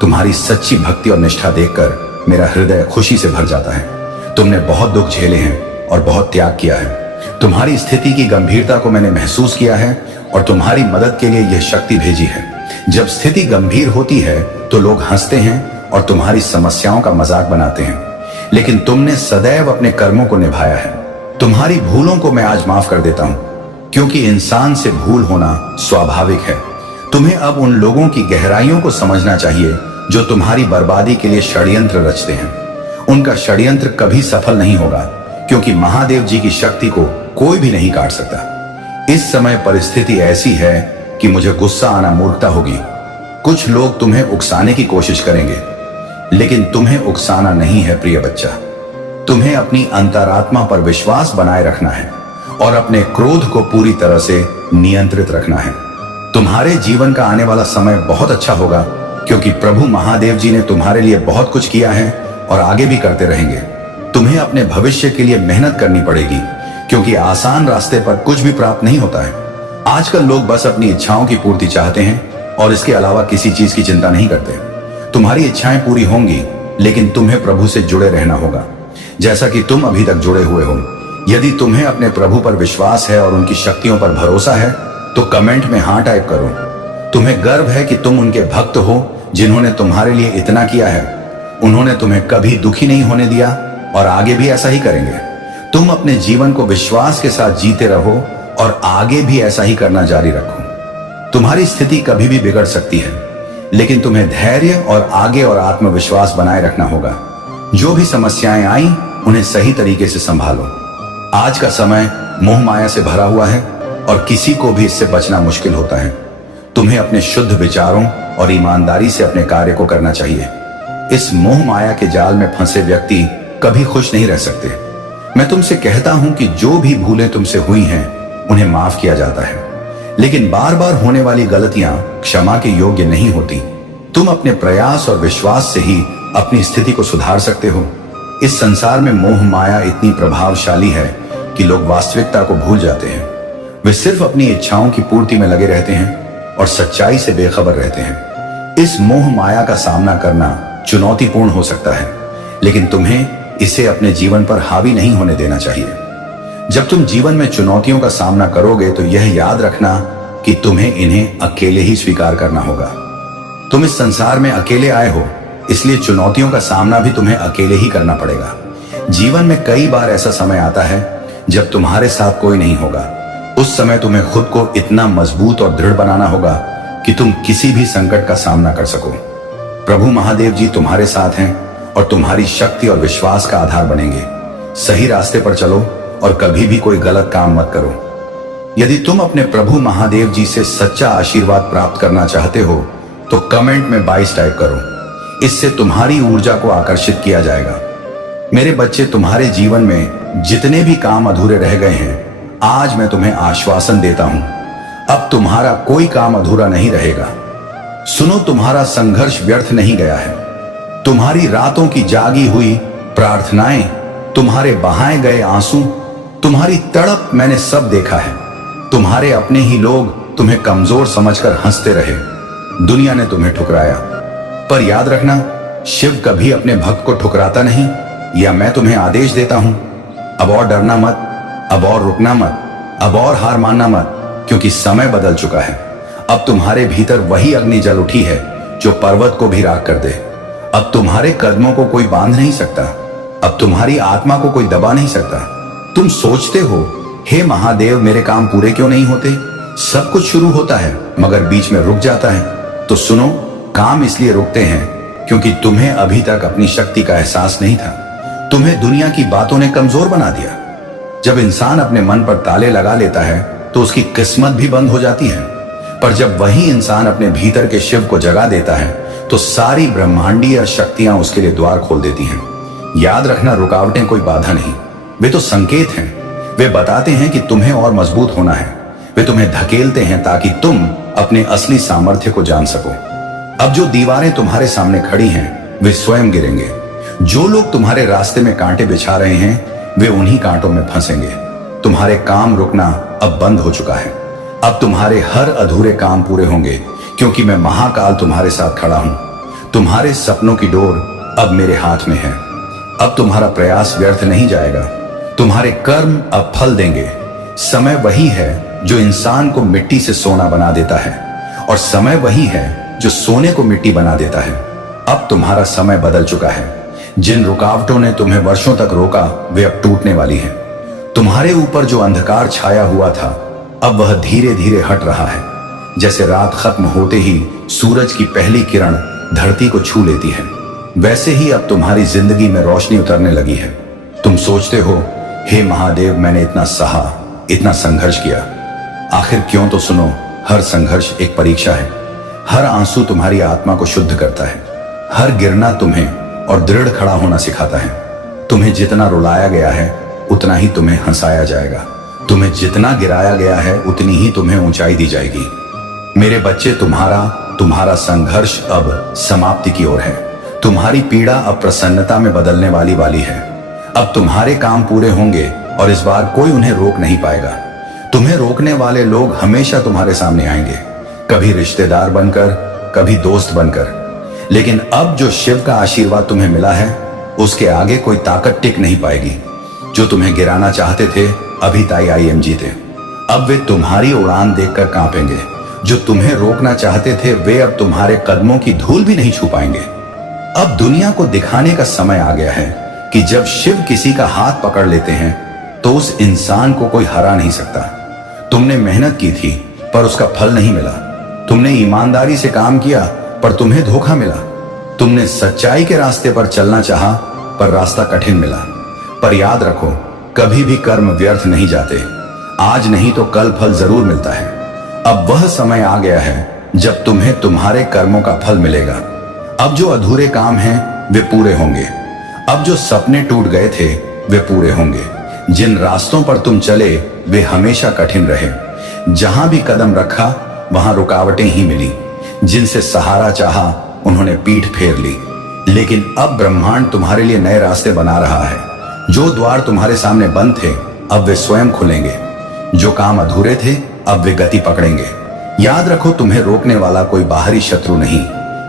तुम्हारी सच्ची भक्ति और निष्ठा देखकर मेरा हृदय खुशी से भर जाता है। तुमने बहुत दुख झेले हैं और बहुत त्याग किया है। तुम्हारी स्थिति की गंभीरता को मैंने महसूस किया है और तुम्हारी मदद के लिए यह शक्ति भेजी है। जब स्थिति गंभीर होती है तो लोग हंसते हैं और तुम्हारी समस्याओं का मजाक बनाते हैं, लेकिन तुमने सदैव अपने कर्मों को निभाया है। तुम्हारी भूलों को मैं आज माफ कर देता हूं, क्योंकि इंसान से भूल होना स्वाभाविक है। तुम्हें अब उन लोगों की गहराइयों को समझना चाहिए जो तुम्हारी बर्बादी के लिए षड्यंत्र रचते हैं। उनका षड्यंत्र कभी सफल नहीं होगा, क्योंकि महादेव जी की शक्ति को कोई भी नहीं काट सकता। इस समय परिस्थिति ऐसी है कि मुझे गुस्सा आना मूर्खता होगी। कुछ लोग तुम्हें उकसाने की कोशिश करेंगे, लेकिन तुम्हें उकसाना नहीं है प्रिय बच्चा। तुम्हें अपनी अंतरात्मा पर विश्वास बनाए रखना है और अपने क्रोध को पूरी तरह से नियंत्रित रखना है। तुम्हारे जीवन का आने वाला समय बहुत अच्छा होगा, क्योंकि प्रभु महादेव जी ने तुम्हारे लिए बहुत कुछ किया है और आगे भी करते रहेंगे। तुम्हें अपने भविष्य के लिए मेहनत करनी पड़ेगी, क्योंकि आसान रास्ते पर कुछ भी प्राप्त नहीं होता है। आजकल लोग बस अपनी इच्छाओं की पूर्ति चाहते हैं और इसके अलावा किसी चीज की चिंता नहीं करते। तुम्हारी इच्छाएं पूरी होंगी, लेकिन तुम्हें प्रभु से जुड़े रहना होगा, जैसा कि तुम अभी तक जुड़े हुए हो। यदि तुम्हें अपने प्रभु पर विश्वास है और उनकी शक्तियों पर भरोसा है तो कमेंट में हाँ टाइप करो। तुम्हें गर्व है कि तुम उनके भक्त हो जिन्होंने तुम्हारे लिए इतना किया है। उन्होंने तुम्हें कभी दुखी नहीं होने दिया और आगे भी ऐसा ही करेंगे। तुम अपने जीवन को विश्वास के साथ जीते रहो और आगे भी ऐसा ही करना जारी रखो। तुम्हारी स्थिति कभी भी बिगड़ सकती है, लेकिन तुम्हें धैर्य और आगे और आत्मविश्वास बनाए रखना होगा। जो भी समस्याएं आई उन्हें सही तरीके से संभालो। आज का समय मोह माया से भरा हुआ है और किसी को भी इससे बचना मुश्किल होता है। तुम्हें अपने शुद्ध विचारों और ईमानदारी से अपने कार्य को करना चाहिए। इस मोह माया के जाल में फंसे व्यक्ति कभी खुश नहीं रह सकते। मैं तुमसे कहता हूं कि जो भी भूलें तुमसे हुई हैं उन्हें माफ किया जाता है, लेकिन बार बार होने वाली गलतियां क्षमा के योग्य नहीं होती। तुम अपने प्रयास और विश्वास से ही अपनी स्थिति को सुधार सकते हो। इस संसार में मोह माया इतनी प्रभावशाली है कि लोग वास्तविकता को भूल जाते हैं। वे सिर्फ अपनी इच्छाओं की पूर्ति में लगे रहते हैं और सच्चाई से बेखबर रहते हैं। इस मोह माया का सामना करना चुनौतीपूर्ण हो सकता है, लेकिन तुम्हें इसे अपने जीवन पर हावी नहीं होने देना चाहिए। जब तुम जीवन में चुनौतियों का सामना करोगे तो यह याद रखना कि तुम्हें इन्हें अकेले ही स्वीकार करना होगा। तुम इस संसार में अकेले आए हो, इसलिए चुनौतियों का सामना भी तुम्हें अकेले ही करना पड़ेगा। जीवन में कई बार ऐसा समय आता है जब तुम्हारे साथ कोई नहीं होगा। उस समय तुम्हें खुद को इतना मजबूत और दृढ़ बनाना होगा कि तुम किसी भी संकट का सामना कर सको। प्रभु महादेव जी तुम्हारे साथ हैं और तुम्हारी शक्ति और विश्वास का आधार बनेंगे। सही रास्ते पर चलो और कभी भी कोई गलत काम मत करो। यदि तुम अपने प्रभु महादेव जी से सच्चा आशीर्वाद प्राप्त करना चाहते हो तो कमेंट में 22 टाइप करो। इससे तुम्हारी ऊर्जा को आकर्षित किया जाएगा। मेरे बच्चे, तुम्हारे जीवन में जितने भी काम अधूरे रह गए हैं, आज मैं तुम्हें आश्वासन देता हूं, अब तुम्हारा कोई काम अधूरा नहीं रहेगा। सुनो, तुम्हारा संघर्ष व्यर्थ नहीं गया है। तुम्हारी रातों की जागी हुई प्रार्थनाएं, तुम्हारे बहाए गए आंसू, तुम्हारी तड़प मैंने सब देखा है। तुम्हारे अपने ही लोग तुम्हें कमजोर समझकर हंसते रहे। दुनिया ने तुम्हें ठुकराया, पर याद रखना, शिव कभी अपने भक्त को ठुकराता नहीं। या मैं तुम्हें आदेश देता हूं, अब और डरना मत, अब और रुकना मत, अब और हार मानना मत, क्योंकि समय बदल चुका है। अब तुम्हारे भीतर वही अग्नि जल उठी है जो पर्वत को भी राख कर दे। अब तुम्हारे कदमों को कोई बांध नहीं सकता, अब तुम्हारी आत्मा को कोई दबा नहीं सकता। तुम सोचते हो, हे महादेव, मेरे काम पूरे क्यों नहीं होते? सब कुछ शुरू होता है मगर बीच में रुक जाता है। तो सुनो, काम इसलिए रुकते हैं क्योंकि तुम्हें अभी तक अपनी शक्ति का एहसास नहीं था। तुम्हें दुनिया की बातों ने कमजोर बना दिया। जब इंसान अपने मन पर ताले लगा लेता है तो उसकी किस्मत भी बंद हो जाती है, पर जब वही इंसान अपने भीतर के शिव को जगा देता है तो सारी ब्रह्मांडीय शक्तियां उसके लिए द्वार खोल देती हैं। याद रखना, रुकावटें कोई बाधा नहीं, वे तो संकेत हैं। वे बताते हैं कि तुम्हें और मजबूत होना है। वे तुम्हें धकेलते हैं ताकि तुम अपने असली सामर्थ्य को जान सको। अब जो दीवारें तुम्हारे सामने खड़ी हैं वे स्वयं गिरेंगे। जो लोग तुम्हारे रास्ते में कांटे बिछा रहे हैं वे उन्हीं कांटों में फंसेंगे। तुम्हारे काम रुकना अब बंद हो चुका है। अब तुम्हारे हर अधूरे काम पूरे होंगे, क्योंकि मैं महाकाल तुम्हारे साथ खड़ा हूं। तुम्हारे सपनों की डोर अब मेरे हाथ में है। अब तुम्हारा प्रयास व्यर्थ नहीं जाएगा। तुम्हारे कर्म अब फल देंगे। समय वही है जो इंसान को मिट्टी से सोना बना देता है, और समय वही है जो सोने को मिट्टी बना देता है। अब तुम्हारा समय बदल चुका है। जिन रुकावटों ने तुम्हें वर्षों तक रोका वे अब टूटने वाली हैं। तुम्हारे ऊपर जो अंधकार छाया हुआ था अब वह धीरे धीरे हट रहा है। जैसे रात खत्म होते ही सूरज की पहली किरण धरती को छू लेती है, वैसे ही अब तुम्हारी जिंदगी में रोशनी उतरने लगी है। तुम सोचते हो, हे महादेव, मैंने इतना सहा, इतना संघर्ष किया। आखिर क्यों? तो सुनो, हर संघर्ष एक परीक्षा है। हर आंसू तुम्हारी आत्मा को शुद्ध करता है। हर गिरना तुम्हें और दृढ़ खड़ा होना सिखाता है। तुम्हें जितना रुलाया गया है उतना ही तुम्हें हंसाया जाएगा। तुम्हें जितना गिराया गया है उतनी ही तुम्हें ऊंचाई दी जाएगी। मेरे बच्चे, तुम्हारा संघर्ष अब समाप्ति की ओर है। तुम्हारी पीड़ा अब प्रसन्नता में बदलने वाली है। अब तुम्हारे काम पूरे होंगे और इस बार कोई उन्हें रोक नहीं पाएगा। तुम्हें रोकने वाले लोग हमेशा तुम्हारे सामने आएंगे, कभी रिश्तेदार बनकर, कभी दोस्त बनकर। लेकिन अब जो शिव का आशीर्वाद तुम्हें मिला है उसके आगे कोई ताकत टिक नहीं पाएगी। जो तुम्हें गिराना चाहते थे अभी IIMG थे, अब वे तुम्हारी उड़ान देखकर कांपेंगे। जो तुम्हें रोकना चाहते थे वे अब तुम्हारे कदमों की धूल भी नहीं छू पाएंगे। अब दुनिया को दिखाने का समय आ गया है कि जब शिव किसी का हाथ पकड़ लेते हैं तो उस इंसान को कोई हरा नहीं सकता। तुमने मेहनत की थी पर उसका फल नहीं मिला। तुमने ईमानदारी से काम किया पर तुम्हें धोखा मिला। तुमने सच्चाई के रास्ते पर चलना चाहा पर रास्ता कठिन मिला। पर याद रखो, कभी भी कर्म व्यर्थ नहीं जाते। आज नहीं तो कल फल जरूर मिलता है। अब वह समय आ गया है जब तुम्हें तुम्हारे कर्मों का फल मिलेगा। अब जो अधूरे काम हैं वे पूरे होंगे। अब जो सपने टूट गए थे वे पूरे होंगे। जिन रास्तों पर तुम चले वे हमेशा कठिन रहे। जहां भी कदम रखा वहां रुकावटें ही मिली। जिनसे सहारा चाहा उन्होंने पीठ फेर ली। लेकिन अब ब्रह्मांड तुम्हारे लिए नए रास्ते बना रहा है। जो द्वार तुम्हारे सामने बंद थे अब वे स्वयं खुलेंगे। जो काम अधूरे थे अब वे गति पकड़ेंगे। याद रखो, तुम्हें रोकने वाला कोई बाहरी शत्रु नहीं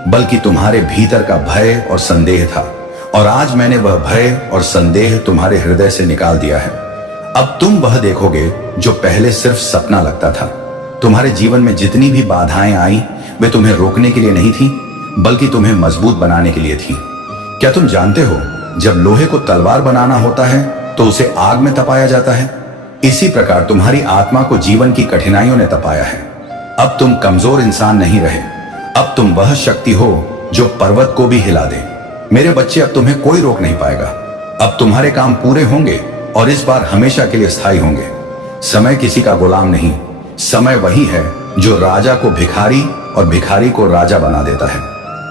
बल्कि तुम्हारे भीतर का भय और संदेह था। और आज मैंने वह भय और संदेह तुम्हारे हृदय से निकाल दिया है। अब तुम वह देखोगे जो पहले सिर्फ सपना लगता था। तुम्हारे जीवन में जितनी भी बाधाएं आई वे तुम्हें रोकने के लिए नहीं थी बल्कि तुम्हें मजबूत बनाने के लिए थी। क्या तुम जानते हो, जब लोहे को तलवार बनाना होता है तो उसे आग में तपाया जाता है। इसी प्रकार तुम्हारी आत्मा को जीवन की कठिनाइयों ने तपाया है। अब तुम कमजोर इंसान नहीं रहे। अब तुम वह शक्ति हो जो पर्वत को भी हिला दे। मेरे बच्चे, अब तुम्हें कोई रोक नहीं पाएगा। अब तुम्हारे काम पूरे होंगे और इस बार हमेशा के लिए स्थायी होंगे। समय किसी का गुलाम नहीं। समय वही है जो राजा को भिखारी और भिखारी को राजा बना देता है।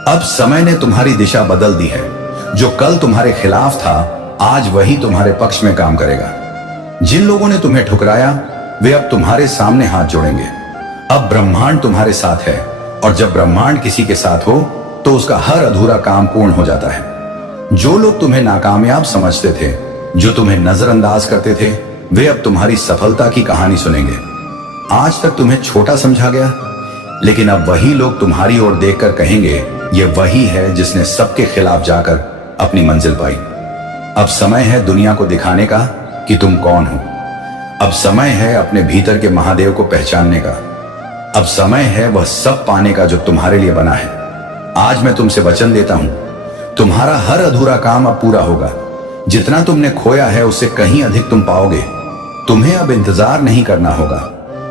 अब समय ने तुम्हारी दिशा बदल दी है। जो कल तुम्हारे खिलाफ था आज वही तुम्हारे पक्ष में काम करेगा। जिन लोगों ने तुम्हें ठुकराया वे अब तुम्हारे सामने हाथ जोड़ेंगे। अब ब्रह्मांड तुम्हारे साथ है, और जब ब्रह्मांड किसी के साथ हो तो उसका हर अधूरा काम पूर्ण हो जाता है। जो लोग तुम्हें नाकामयाब समझते थे, जो तुम्हें नजरअंदाज करते थे, वे अब तुम्हारी सफलता की कहानी सुनेंगे। आज तक तुम्हें छोटा समझा गया, लेकिन अब वही लोग तुम्हारी ओर देखकर कहेंगे ये वही है जिसने सबके खिलाफ जाकर अपनी मंजिल पाई। अब समय है दुनिया को दिखाने का कि तुम कौन हो। अब समय है अपने भीतर के महादेव को पहचानने का। अब समय है वह सब पाने का जो तुम्हारे लिए बना है। आज मैं तुमसे वचन देता हूं, तुम्हारा हर अधूरा काम अब पूरा होगा। जितना तुमने खोया है उससे कहीं अधिक तुम पाओगे। तुम्हें अब इंतजार नहीं करना होगा,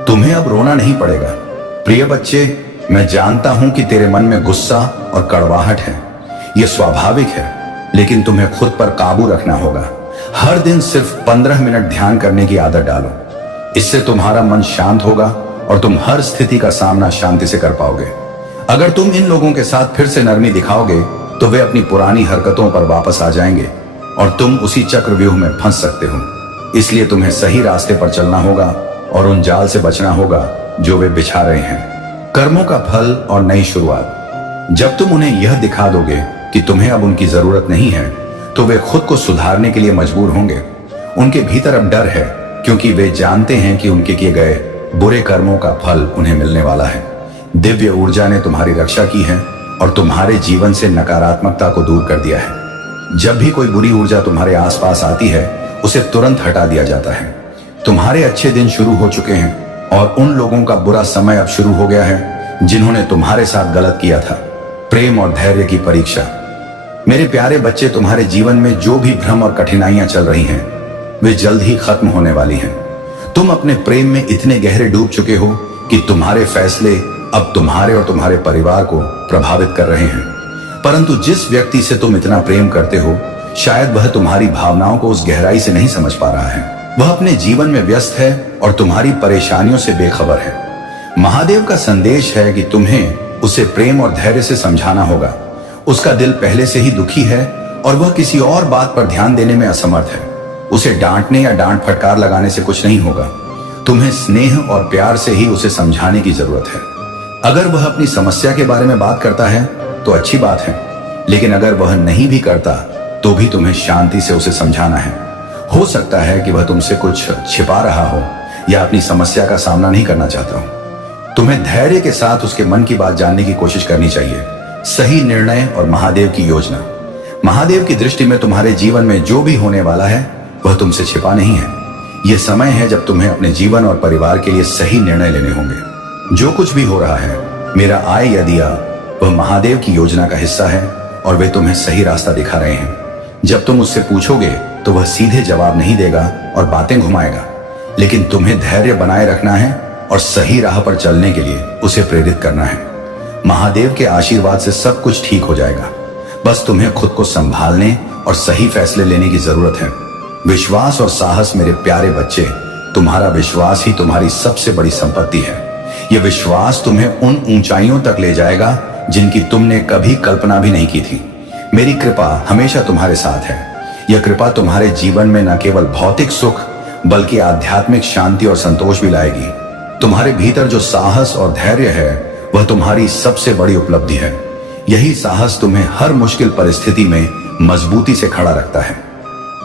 तुम्हें अब रोना नहीं पड़ेगा। प्रिय बच्चे, मैं जानता हूं कि तेरे मन में गुस्सा और कड़वाहट है, यह स्वाभाविक है, लेकिन तुम्हें खुद पर काबू रखना होगा। हर दिन सिर्फ 15 मिनट ध्यान करने की आदत डालो। इससे तुम्हारा मन शांत होगा और तुम हर स्थिति का सामना शांति से कर पाओगे। अगर तुम इन लोगों के साथ फिर से नरमी दिखाओगे तो वे अपनी पुरानी हरकतों पर वापस आ जाएंगे और तुम उसी चक्रव्यूह में फंस सकते हो। इसलिए तुम्हें सही रास्ते पर चलना होगा और उन जाल से बचना होगा जो वे बिछा रहे हैं। कर्मों का फल और नई शुरुआत। जब तुम उन्हें यह दिखा दोगे कि तुम्हें अब उनकी जरूरत नहीं है, तो वे खुद को सुधारने के लिए मजबूर होंगे। उनके भीतर अब डर है, क्योंकि वे जानते हैं कि उनके किए गए बुरे कर्मों का फल उन्हें मिलने वाला है। दिव्य ऊर्जा ने तुम्हारी रक्षा की है और तुम्हारे जीवन से नकारात्मकता को दूर कर दिया है। जब भी कोई बुरी ऊर्जा तुम्हारे आसपास आती है, उसे तुरंत हटा दिया जाता है। तुम्हारे अच्छे दिन शुरू हो चुके हैं और उन लोगों का बुरा समय अब शुरू हो गया है जिन्होंने तुम्हारे साथ गलत किया था। प्रेम और धैर्य की परीक्षा। मेरे प्यारे बच्चे, तुम्हारे जीवन में जो भी भ्रम और कठिनाइयां चल रही हैं, वे जल्द ही खत्म होने वाली हैं। तुम अपने प्रेम में इतने गहरे डूब चुके हो कि तुम्हारे फैसले अब तुम्हारे और तुम्हारे परिवार को प्रभावित कर रहे हैं। परंतु जिस व्यक्ति से तुम इतना प्रेम करते हो, शायद वह तुम्हारी भावनाओं को उस गहराई से नहीं समझ पा रहा है। वह अपने जीवन में व्यस्त है और तुम्हारी परेशानियों से बेखबर है। महादेव का संदेश है कि तुम्हें उसे प्रेम और धैर्य से समझाना होगा। उसका दिल पहले से ही दुखी है और वह किसी और बात पर ध्यान देने में असमर्थ है। उसे डांटने या डांट फटकार लगाने से कुछ नहीं होगा। तुम्हें स्नेह और प्यार से ही उसे समझाने की जरूरत है। अगर वह अपनी समस्या के बारे में बात करता है तो अच्छी बात है, लेकिन अगर वह नहीं भी करता तो भी तुम्हें शांति से उसे समझाना है। हो सकता है कि वह तुमसे कुछ छिपा रहा हो या अपनी समस्या का सामना नहीं करना चाहता हो। तुम्हें धैर्य के साथ उसके मन की बात जानने की कोशिश करनी चाहिए। सही निर्णय और महादेव की योजना। महादेव की दृष्टि में तुम्हारे जीवन में जो भी होने वाला है वह तुमसे छिपा नहीं है। यह समय है जब तुम्हें अपने जीवन और परिवार के लिए सही निर्णय लेने होंगे। जो कुछ भी हो रहा है, मेरा आए या दिया, वह महादेव की योजना का हिस्सा है और वे तुम्हें सही रास्ता दिखा रहे हैं। जब तुम उससे पूछोगे तो वह सीधे जवाब नहीं देगा और बातें घुमाएगा, लेकिन तुम्हें धैर्य बनाए रखना है और सही राह पर चलने के लिए उसे प्रेरित करना है। महादेव के आशीर्वाद से सब कुछ ठीक हो जाएगा। बस तुम्हें खुद को संभालने और सही फैसले लेने की जरूरत है। विश्वास और साहस। मेरे प्यारे बच्चे, तुम्हारा विश्वास ही तुम्हारी सबसे बड़ी संपत्ति है। यह विश्वास तुम्हें उन ऊंचाइयों तक ले जाएगा जिनकी तुमने कभी कल्पना भी नहीं की थी। मेरी कृपा हमेशा तुम्हारे साथ है। यह कृपा तुम्हारे जीवन में न केवल भौतिक सुख बल्कि आध्यात्मिक शांति और संतोष भी लाएगी। तुम्हारे भीतर जो साहस और धैर्य है वह तुम्हारी सबसे बड़ी उपलब्धि है। यही साहस तुम्हें हर मुश्किल परिस्थिति में मजबूती से खड़ा रखता है।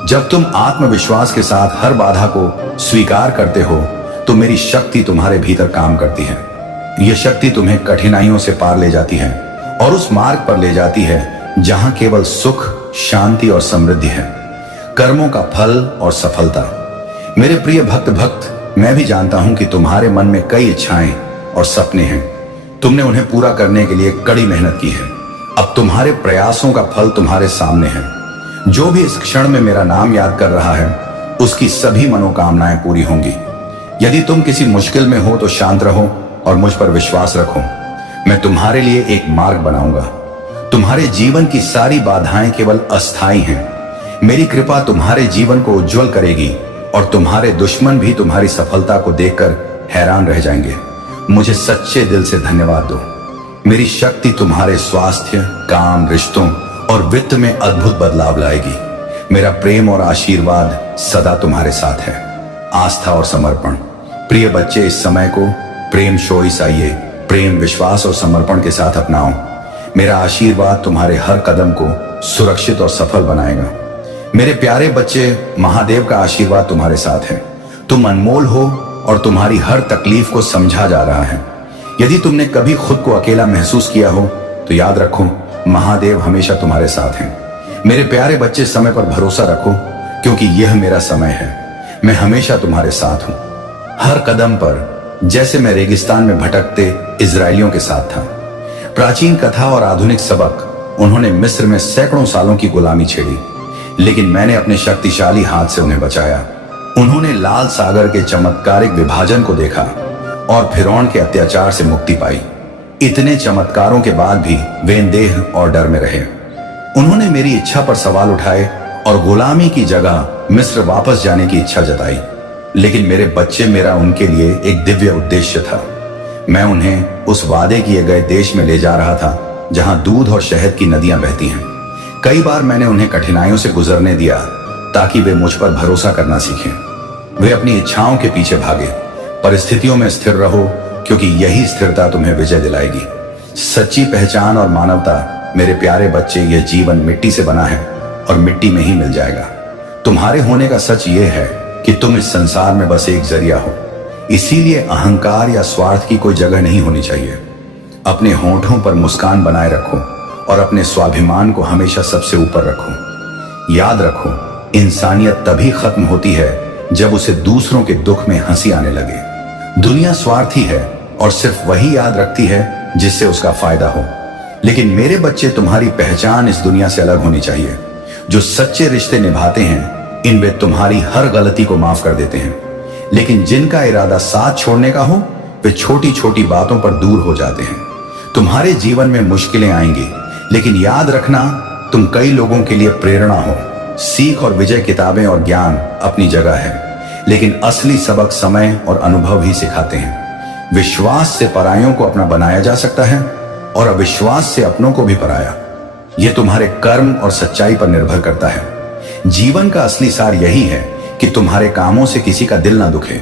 जब तुम आत्मविश्वास के साथ हर बाधा को स्वीकार करते हो तो मेरी शक्ति तुम्हारे भीतर काम करती है। यह शक्ति तुम्हें कठिनाइयों से पार ले जाती है और उस मार्ग पर ले जाती है जहां केवल सुख, शांति और समृद्धि है। कर्मों का फल और सफलता। मेरे प्रिय भक्त, मैं भी जानता हूं कि तुम्हारे मन में कई इच्छाएं और सपने हैं। तुमने उन्हें पूरा करने के लिए कड़ी मेहनत की है। अब तुम्हारे प्रयासों का फल तुम्हारे सामने है। जो भी इस क्षण में मेरा नाम याद कर रहा है उसकी सभी मनोकामनाएं पूरी होंगी। यदि तुम किसी मुश्किल में हो तो शांत रहो और मुझ पर विश्वास रखो। मैं तुम्हारे लिए एक मार्ग बनाऊंगा। तुम्हारे जीवन की सारी बाधाएं केवल अस्थायी हैं। मेरी कृपा तुम्हारे जीवन को उज्जवल करेगी और तुम्हारे दुश्मन भी तुम्हारी सफलता को देखकर हैरान रह जाएंगे। मुझे सच्चे दिल से धन्यवाद दो। मेरी शक्ति तुम्हारे स्वास्थ्य, काम, रिश्तों और वित्त में अद्भुत बदलाव लाएगी। मेरा प्रेम और आशीर्वाद सदा तुम्हारे साथ है। आस्था और समर्पण। प्रिय बच्चे, इस समय को प्रेम शोइस आइए, प्रेम, विश्वास और समर्पण के साथ अपनाओ। मेरा आशीर्वाद तुम्हारे हर कदम को सुरक्षित और सफल बनाएगा। मेरे प्यारे बच्चे, महादेव का आशीर्वाद तुम्हारे साथ है। तुम अनमोल हो और तुम्हारी हर तकलीफ को समझा जा रहा है। यदि तुमने कभी खुद को अकेला महसूस किया हो तो याद रखो, महादेव हमेशा तुम्हारे साथ हैं। मेरे प्यारे बच्चे, समय पर भरोसा रखो, क्योंकि यह मेरा समय है। मैं हमेशा तुम्हारे साथ हूं, हर कदम पर। जैसे मैं रेगिस्तान में भटकते इजरायलियों के साथ था। प्राचीन कथा और आधुनिक सबक, उन्होंने मिस्र में सैकड़ों सालों की गुलामी छेड़ी, लेकिन मैंने अपने शक्तिशाली हाथ से उन्हें बचाया। उन्होंने लाल सागर के चमत्कारिक विभाजन को देखा और फिरौन के अत्याचार से मुक्ति पाई। इतने चमत्कारों के बाद भी वे देह और डर में रहे। उन्होंने मेरी इच्छा पर सवाल उठाए और गुलामी की जगह मिस्र वापस जाने की इच्छा जताई। लेकिन मेरे बच्चे, मेरा उनके लिए एक दिव्य उद्देश्य था। मैं उन्हें उस वादे किए गए देश में ले जा रहा था जहां दूध और शहद की नदियां बहती हैं। कई बार मैंने उन्हें कठिनाइयों से गुजरने दिया ताकि वे मुझ पर भरोसा करना सीखें। वे अपनी इच्छाओं के पीछे भागे। परिस्थितियों में स्थिर रहो, क्योंकि यही स्थिरता तुम्हें विजय दिलाएगी। सच्ची पहचान और मानवता, मेरे प्यारे बच्चे, यह जीवन मिट्टी से बना है और मिट्टी में ही मिल जाएगा। तुम्हारे होने का सच ये है कि तुम इस संसार में बस एक जरिया हो। इसीलिए अहंकार या स्वार्थ की कोई जगह नहीं होनी चाहिए। अपने होठों पर मुस्कान बनाए रखो और अपने स्वाभिमान को हमेशा सबसे ऊपर रखो। याद रखो, इंसानियत तभी खत्म होती है जब उसे दूसरों के दुख में हंसी आने लगे। दुनिया स्वार्थी है और सिर्फ वही याद रखती है जिससे उसका फायदा हो। लेकिन मेरे बच्चे, तुम्हारी पहचान इस दुनिया से अलग होनी चाहिए। जो सच्चे रिश्ते निभाते हैं, इन वे तुम्हारी हर गलती को माफ कर देते हैं। लेकिन जिनका इरादा साथ छोड़ने का हो, वे छोटी छोटी बातों पर दूर हो जाते हैं। तुम्हारे जीवन में मुश्किलें आएंगी, लेकिन याद रखना, तुम कई लोगों के लिए प्रेरणा हो। सीख और विजय, किताबें और ज्ञान अपनी जगह है, लेकिन असली सबक समय और अनुभव ही सिखाते हैं। विश्वास से परायों को अपना बनाया जा सकता है और अविश्वास से अपनों को भी पराया। यह तुम्हारे कर्म और सच्चाई पर निर्भर करता है। जीवन का असली सार यही है कि तुम्हारे कामों से किसी का दिल ना दुखे।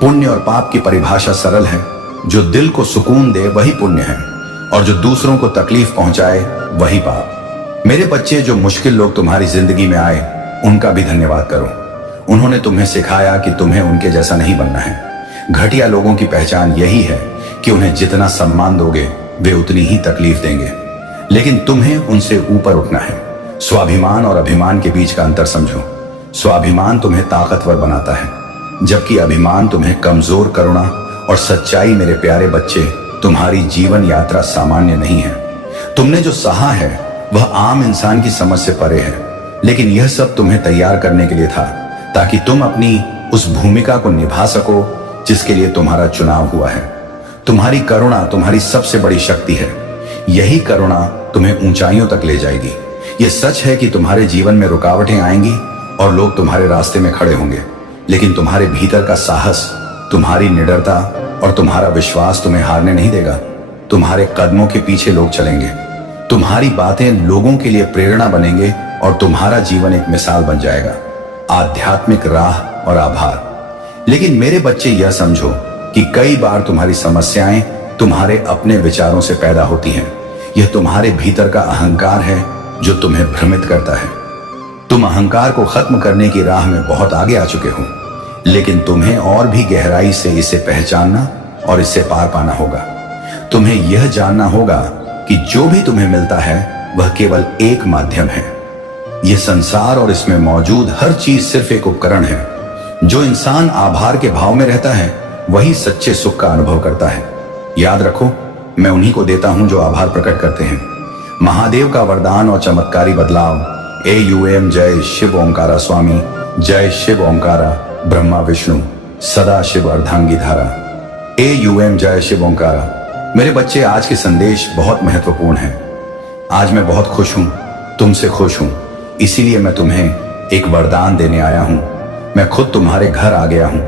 पुण्य और पाप की परिभाषा सरल है। जो दिल को सुकून दे वही पुण्य है, और जो दूसरों को तकलीफ पहुंचाए वही पाप। मेरे बच्चे, जो मुश्किल लोग तुम्हारी जिंदगी में आए, उनका भी धन्यवाद करो। उन्होंने तुम्हें सिखाया कि तुम्हें उनके जैसा नहीं बनना है। घटिया लोगों की पहचान यही है कि उन्हें जितना सम्मान दोगे, वे उतनी ही तकलीफ देंगे। लेकिन तुम्हें उनसे ऊपर उठना है। स्वाभिमान और अभिमान के बीच का अंतर समझो। स्वाभिमान तुम्हें ताकतवर बनाता है, जबकि अभिमान तुम्हें कमजोर। करुणा और सच्चाई, मेरे प्यारे बच्चे, तुम्हारी जीवन यात्रा सामान्य नहीं है। तुमने जो सहा है वह आम इंसान की समझ से परे है, लेकिन यह सब तुम्हें तैयार करने के लिए था, ताकि तुम अपनी उस भूमिका को निभा सको जिसके लिए तुम्हारा चुनाव हुआ है। तुम्हारी करुणा तुम्हारी सबसे बड़ी शक्ति है। यही करुणा तुम्हें ऊंचाइयों तक ले जाएगी। यह सच है कि तुम्हारे जीवन में रुकावटें आएंगी और लोग तुम्हारे रास्ते में खड़े होंगे, लेकिन तुम्हारे भीतर का साहस, तुम्हारी निडरता और तुम्हारा विश्वास तुम्हें हारने नहीं देगा। तुम्हारे कदमों के पीछे लोग चलेंगे। तुम्हारी बातें लोगों के लिए प्रेरणा बनेंगे और तुम्हारा जीवन एक मिसाल बन जाएगा। आध्यात्मिक राह और आभार। लेकिन मेरे बच्चे, यह समझो कि कई बार तुम्हारी समस्याएं तुम्हारे अपने विचारों से पैदा होती हैं। यह तुम्हारे भीतर का अहंकार है जो तुम्हें भ्रमित करता है। तुम अहंकार को खत्म करने की राह में बहुत आगे आ चुके हो, लेकिन तुम्हें और भी गहराई से इसे पहचानना और इसे पार पाना होगा। तुम्हें यह जानना होगा कि जो भी तुम्हें मिलता है वह केवल एक माध्यम है। यह संसार और इसमें मौजूद हर चीज सिर्फ एक उपकरण है। जो इंसान आभार के भाव में रहता है वही सच्चे सुख का अनुभव करता है। याद रखो, मैं उन्हीं को देता हूं जो आभार प्रकट करते हैं। महादेव का वरदान और चमत्कारी बदलाव। AUM जय शिव ओंकारा स्वामी, जय शिव ओंकारा ब्रह्मा विष्णु सदा शिव अर्धांगी धारा। AUM जय शिव ओंकारा। मेरे बच्चे, आज के संदेश बहुत महत्वपूर्ण है। आज मैं बहुत खुश हूं, तुमसे खुश हूं, इसीलिए मैं तुम्हें एक वरदान देने आया हूं। मैं खुद तुम्हारे घर आ गया हूं।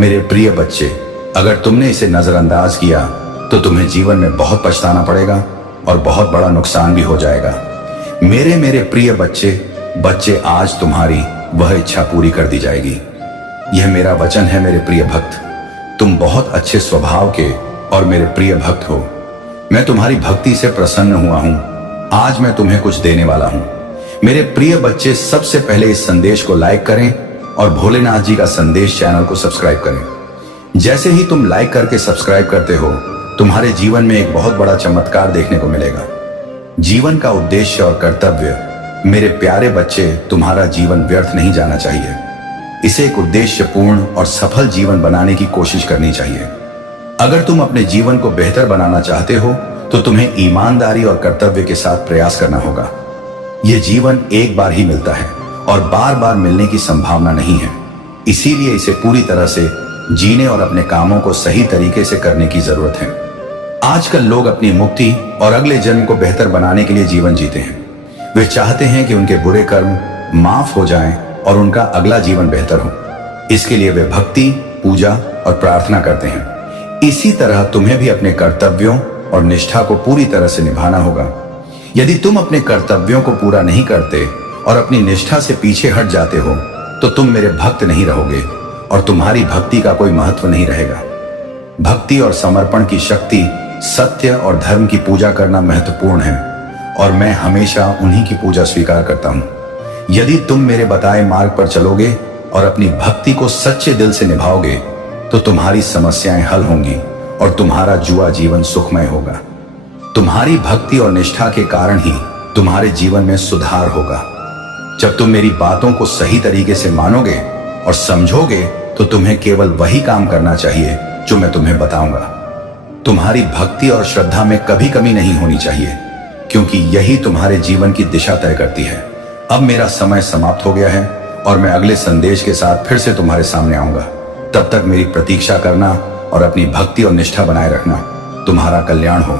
मेरे प्रिय बच्चे, अगर तुमने इसे नजरअंदाज किया तो तुम्हें जीवन में बहुत पछताना पड़ेगा और बहुत बड़ा नुकसान भी हो जाएगा। मेरे प्रिय बच्चे, आज तुम्हारी वह इच्छा पूरी कर दी जाएगी। यह मेरा वचन है। मेरे प्रिय भक्त, तुम बहुत अच्छे स्वभाव के और मेरे प्रिय भक्त हो। मैं तुम्हारी भक्ति से प्रसन्न हुआ हूं। आज मैं तुम्हें कुछ देने वाला हूं। मेरे प्रिय बच्चे, सबसे पहले इस संदेश को लाइक करें और भोलेनाथ जी का संदेश चैनल को सब्सक्राइब करें। जैसे ही तुम लाइक करके सब्सक्राइब करते हो, तुम्हारे जीवन में एक बहुत बड़ा चमत्कार देखने को मिलेगा। जीवन का उद्देश्य और कर्तव्य, मेरे प्यारे बच्चे, तुम्हारा जीवन व्यर्थ नहीं जाना चाहिए। इसे एक उद्देश्यपूर्ण और सफल जीवन बनाने की कोशिश करनी चाहिए। अगर तुम अपने जीवन को बेहतर बनाना चाहते हो तो तुम्हें ईमानदारी और कर्तव्य के साथ प्रयास करना होगा। यह जीवन एक बार ही मिलता है और बार बार मिलने की संभावना नहीं है, इसीलिए इसे पूरी तरह से जीने और अपने कामों को सही तरीके से करने की जरूरत है। आजकल लोग अपनी मुक्ति और अगले जन्म को बेहतर बनाने के लिए जीवन जीते हैं। वे चाहते हैं कि उनके बुरे कर्म माफ हो जाएं और उनका अगला जीवन बेहतर हो। इसके लिए वे भक्ति, पूजा और प्रार्थना करते हैं। इसी तरह तुम्हें भी अपने कर्तव्यों और निष्ठा को पूरी तरह से निभाना होगा। यदि तुम अपने कर्तव्यों को पूरा नहीं करते और अपनी निष्ठा से पीछे हट जाते हो तो तुम मेरे भक्त नहीं रहोगे और तुम्हारी भक्ति का कोई महत्व नहीं रहेगा। भक्ति और समर्पण की शक्ति, सत्य और धर्म की पूजा करना महत्वपूर्ण है और मैं हमेशा उन्हीं की पूजा स्वीकार करता हूं। यदि तुम मेरे बताए मार्ग पर चलोगे और अपनी भक्ति को सच्चे दिल से निभाओगे तो तुम्हारी समस्याएं हल होंगी और तुम्हारा जुआ जीवन सुखमय होगा। तुम्हारी भक्ति और निष्ठा के कारण ही तुम्हारे जीवन में सुधार होगा। जब तुम मेरी बातों को सही तरीके से मानोगे और समझोगे तो तुम्हें केवल वही काम करना चाहिए जो मैं तुम्हें बताऊंगा। तुम्हारी भक्ति और श्रद्धा में कभी कमी नहीं होनी चाहिए, क्योंकि यही तुम्हारे जीवन की दिशा तय करती है। अब मेरा समय समाप्त हो गया है और मैं अगले संदेश के साथ फिर से तुम्हारे सामने आऊंगा। तब तक मेरी प्रतीक्षा करना और अपनी भक्ति और निष्ठा बनाए रखना। तुम्हारा कल्याण हो।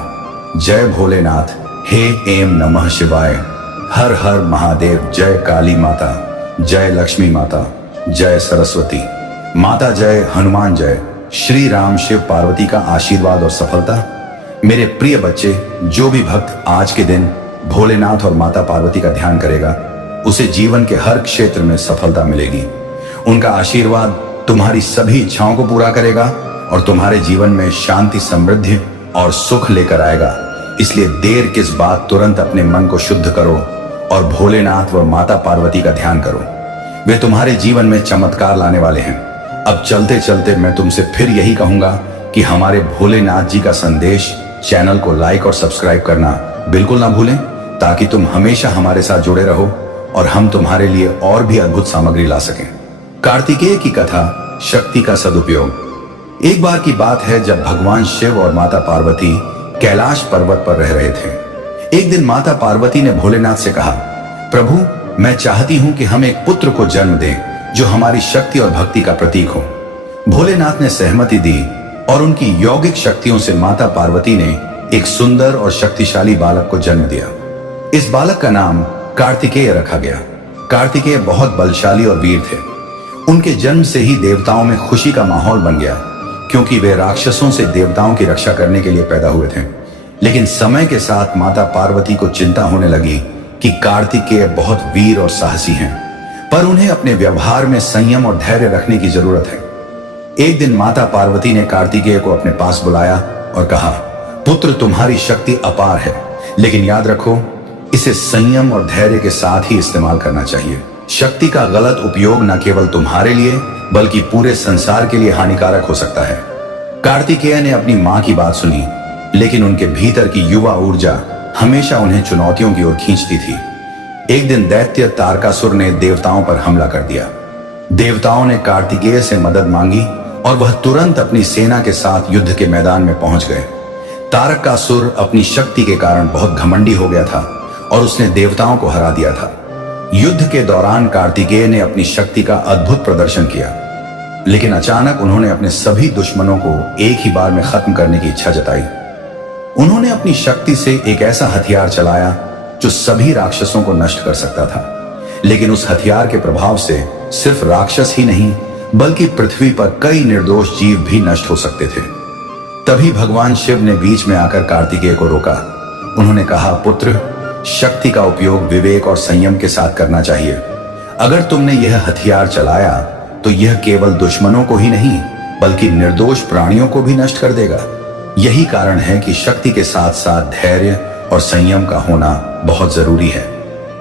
जय भोलेनाथ। हे एम नमः शिवाय। हर हर महादेव। जय काली माता, जय लक्ष्मी माता, जय सरस्वती माता, जय हनुमान, जय श्री राम, शिव पार्वती का आशीर्वाद और सफलता। मेरे प्रिय बच्चे, जो भी भक्त आज के दिन भोलेनाथ और माता पार्वती का ध्यान करेगा उसे जीवन के हर क्षेत्र में सफलता मिलेगी। उनका आशीर्वाद तुम्हारी सभी इच्छाओं को पूरा करेगा और तुम्हारे जीवन में शांति, समृद्धि और सुख लेकर आएगा। इसलिए देर किस बात, तुरंत अपने मन को शुद्ध करो और भोलेनाथ व माता पार्वती का ध्यान करो। वे तुम्हारे जीवन में चमत्कार लाने वाले हैं। अब चलते चलते मैं तुमसे फिर यही कहूंगा कि हमारे भोलेनाथ जी का संदेश चैनल को लाइक और सब्सक्राइब करना बिल्कुल ना भूलें, ताकि तुम हमेशा हमारे साथ जुड़े रहो और हम तुम्हारे लिए और भी अद्भुत सामग्री ला सकें। कार्तिकेय की कथा, शक्ति का सदुपयोग। एक बार की बात है जब भगवान शिव और माता पार्वती कैलाश पर्वत पर रह रहे थे। एक दिन माता पार्वती ने भोलेनाथ से कहा, प्रभु, मैं चाहती हूं कि हम एक पुत्र को जन्म दें जो हमारी शक्ति और भक्ति का प्रतीक हो। भोलेनाथ ने सहमति दी और उनकी यौगिक शक्तियों से माता पार्वती ने एक सुंदर और शक्तिशाली बालक को जन्म दिया। इस बालक का नाम कार्तिकेय रखा गया। कार्तिकेय बहुत बलशाली और वीर थे। उनके जन्म से ही देवताओं में खुशी का माहौल बन गया, क्योंकि वे राक्षसों से देवताओं की रक्षा करने के लिए पैदा हुए थे। लेकिन समय के साथ माता पार्वती को चिंता होने लगी कि कार्तिकेय बहुत वीर और साहसी हैं, पर उन्हें अपने व्यवहार में संयम और धैर्य रखने की जरूरत है। एक दिन माता पार्वती ने कार्तिकेय को अपने पास बुलाया और कहा, पुत्र, तुम्हारी शक्ति अपार है, लेकिन याद रखो, इसे संयम और धैर्य के साथ ही इस्तेमाल करना चाहिए। शक्ति का गलत उपयोग न केवल तुम्हारे लिए बल्कि पूरे संसार के लिए हानिकारक हो सकता है। कार्तिकेय ने अपनी मां की बात सुनी, लेकिन उनके भीतर की युवा ऊर्जा हमेशा उन्हें चुनौतियों की ओर खींचती थी। एक दिन दैत्य तारकासुर ने देवताओं पर हमला कर दिया। देवताओं ने कार्तिकेय से मदद मांगी और वह तुरंत अपनी सेना के साथ युद्ध के मैदान में पहुंच गए। तारकासुर अपनी शक्ति के कारण बहुत घमंडी हो गया था और उसने देवताओं को हरा दिया था। युद्ध के दौरान कार्तिकेय ने अपनी शक्ति का अद्भुत प्रदर्शन किया, लेकिन अचानक उन्होंने अपने सभी दुश्मनों को एक ही बार में खत्म करने की इच्छा जताई। उन्होंने अपनी शक्ति से एक ऐसा हथियार चलाया जो सभी राक्षसों को नष्ट कर सकता था, लेकिन उस हथियार के प्रभाव से सिर्फ राक्षस ही नहीं बल्कि पृथ्वी पर कई निर्दोष जीव भी नष्ट हो सकते थे। तभी भगवान शिव ने बीच में आकर कार्तिकेय को रोका। उन्होंने कहा, पुत्र, शक्ति का उपयोग विवेक और संयम के साथ करना चाहिए। अगर तुमने यह हथियार चलाया तो यह केवल दुश्मनों को ही नहीं बल्कि निर्दोष प्राणियों को भी नष्ट कर देगा। यही कारण है कि शक्ति के साथ साथ धैर्य और संयम का होना बहुत जरूरी है।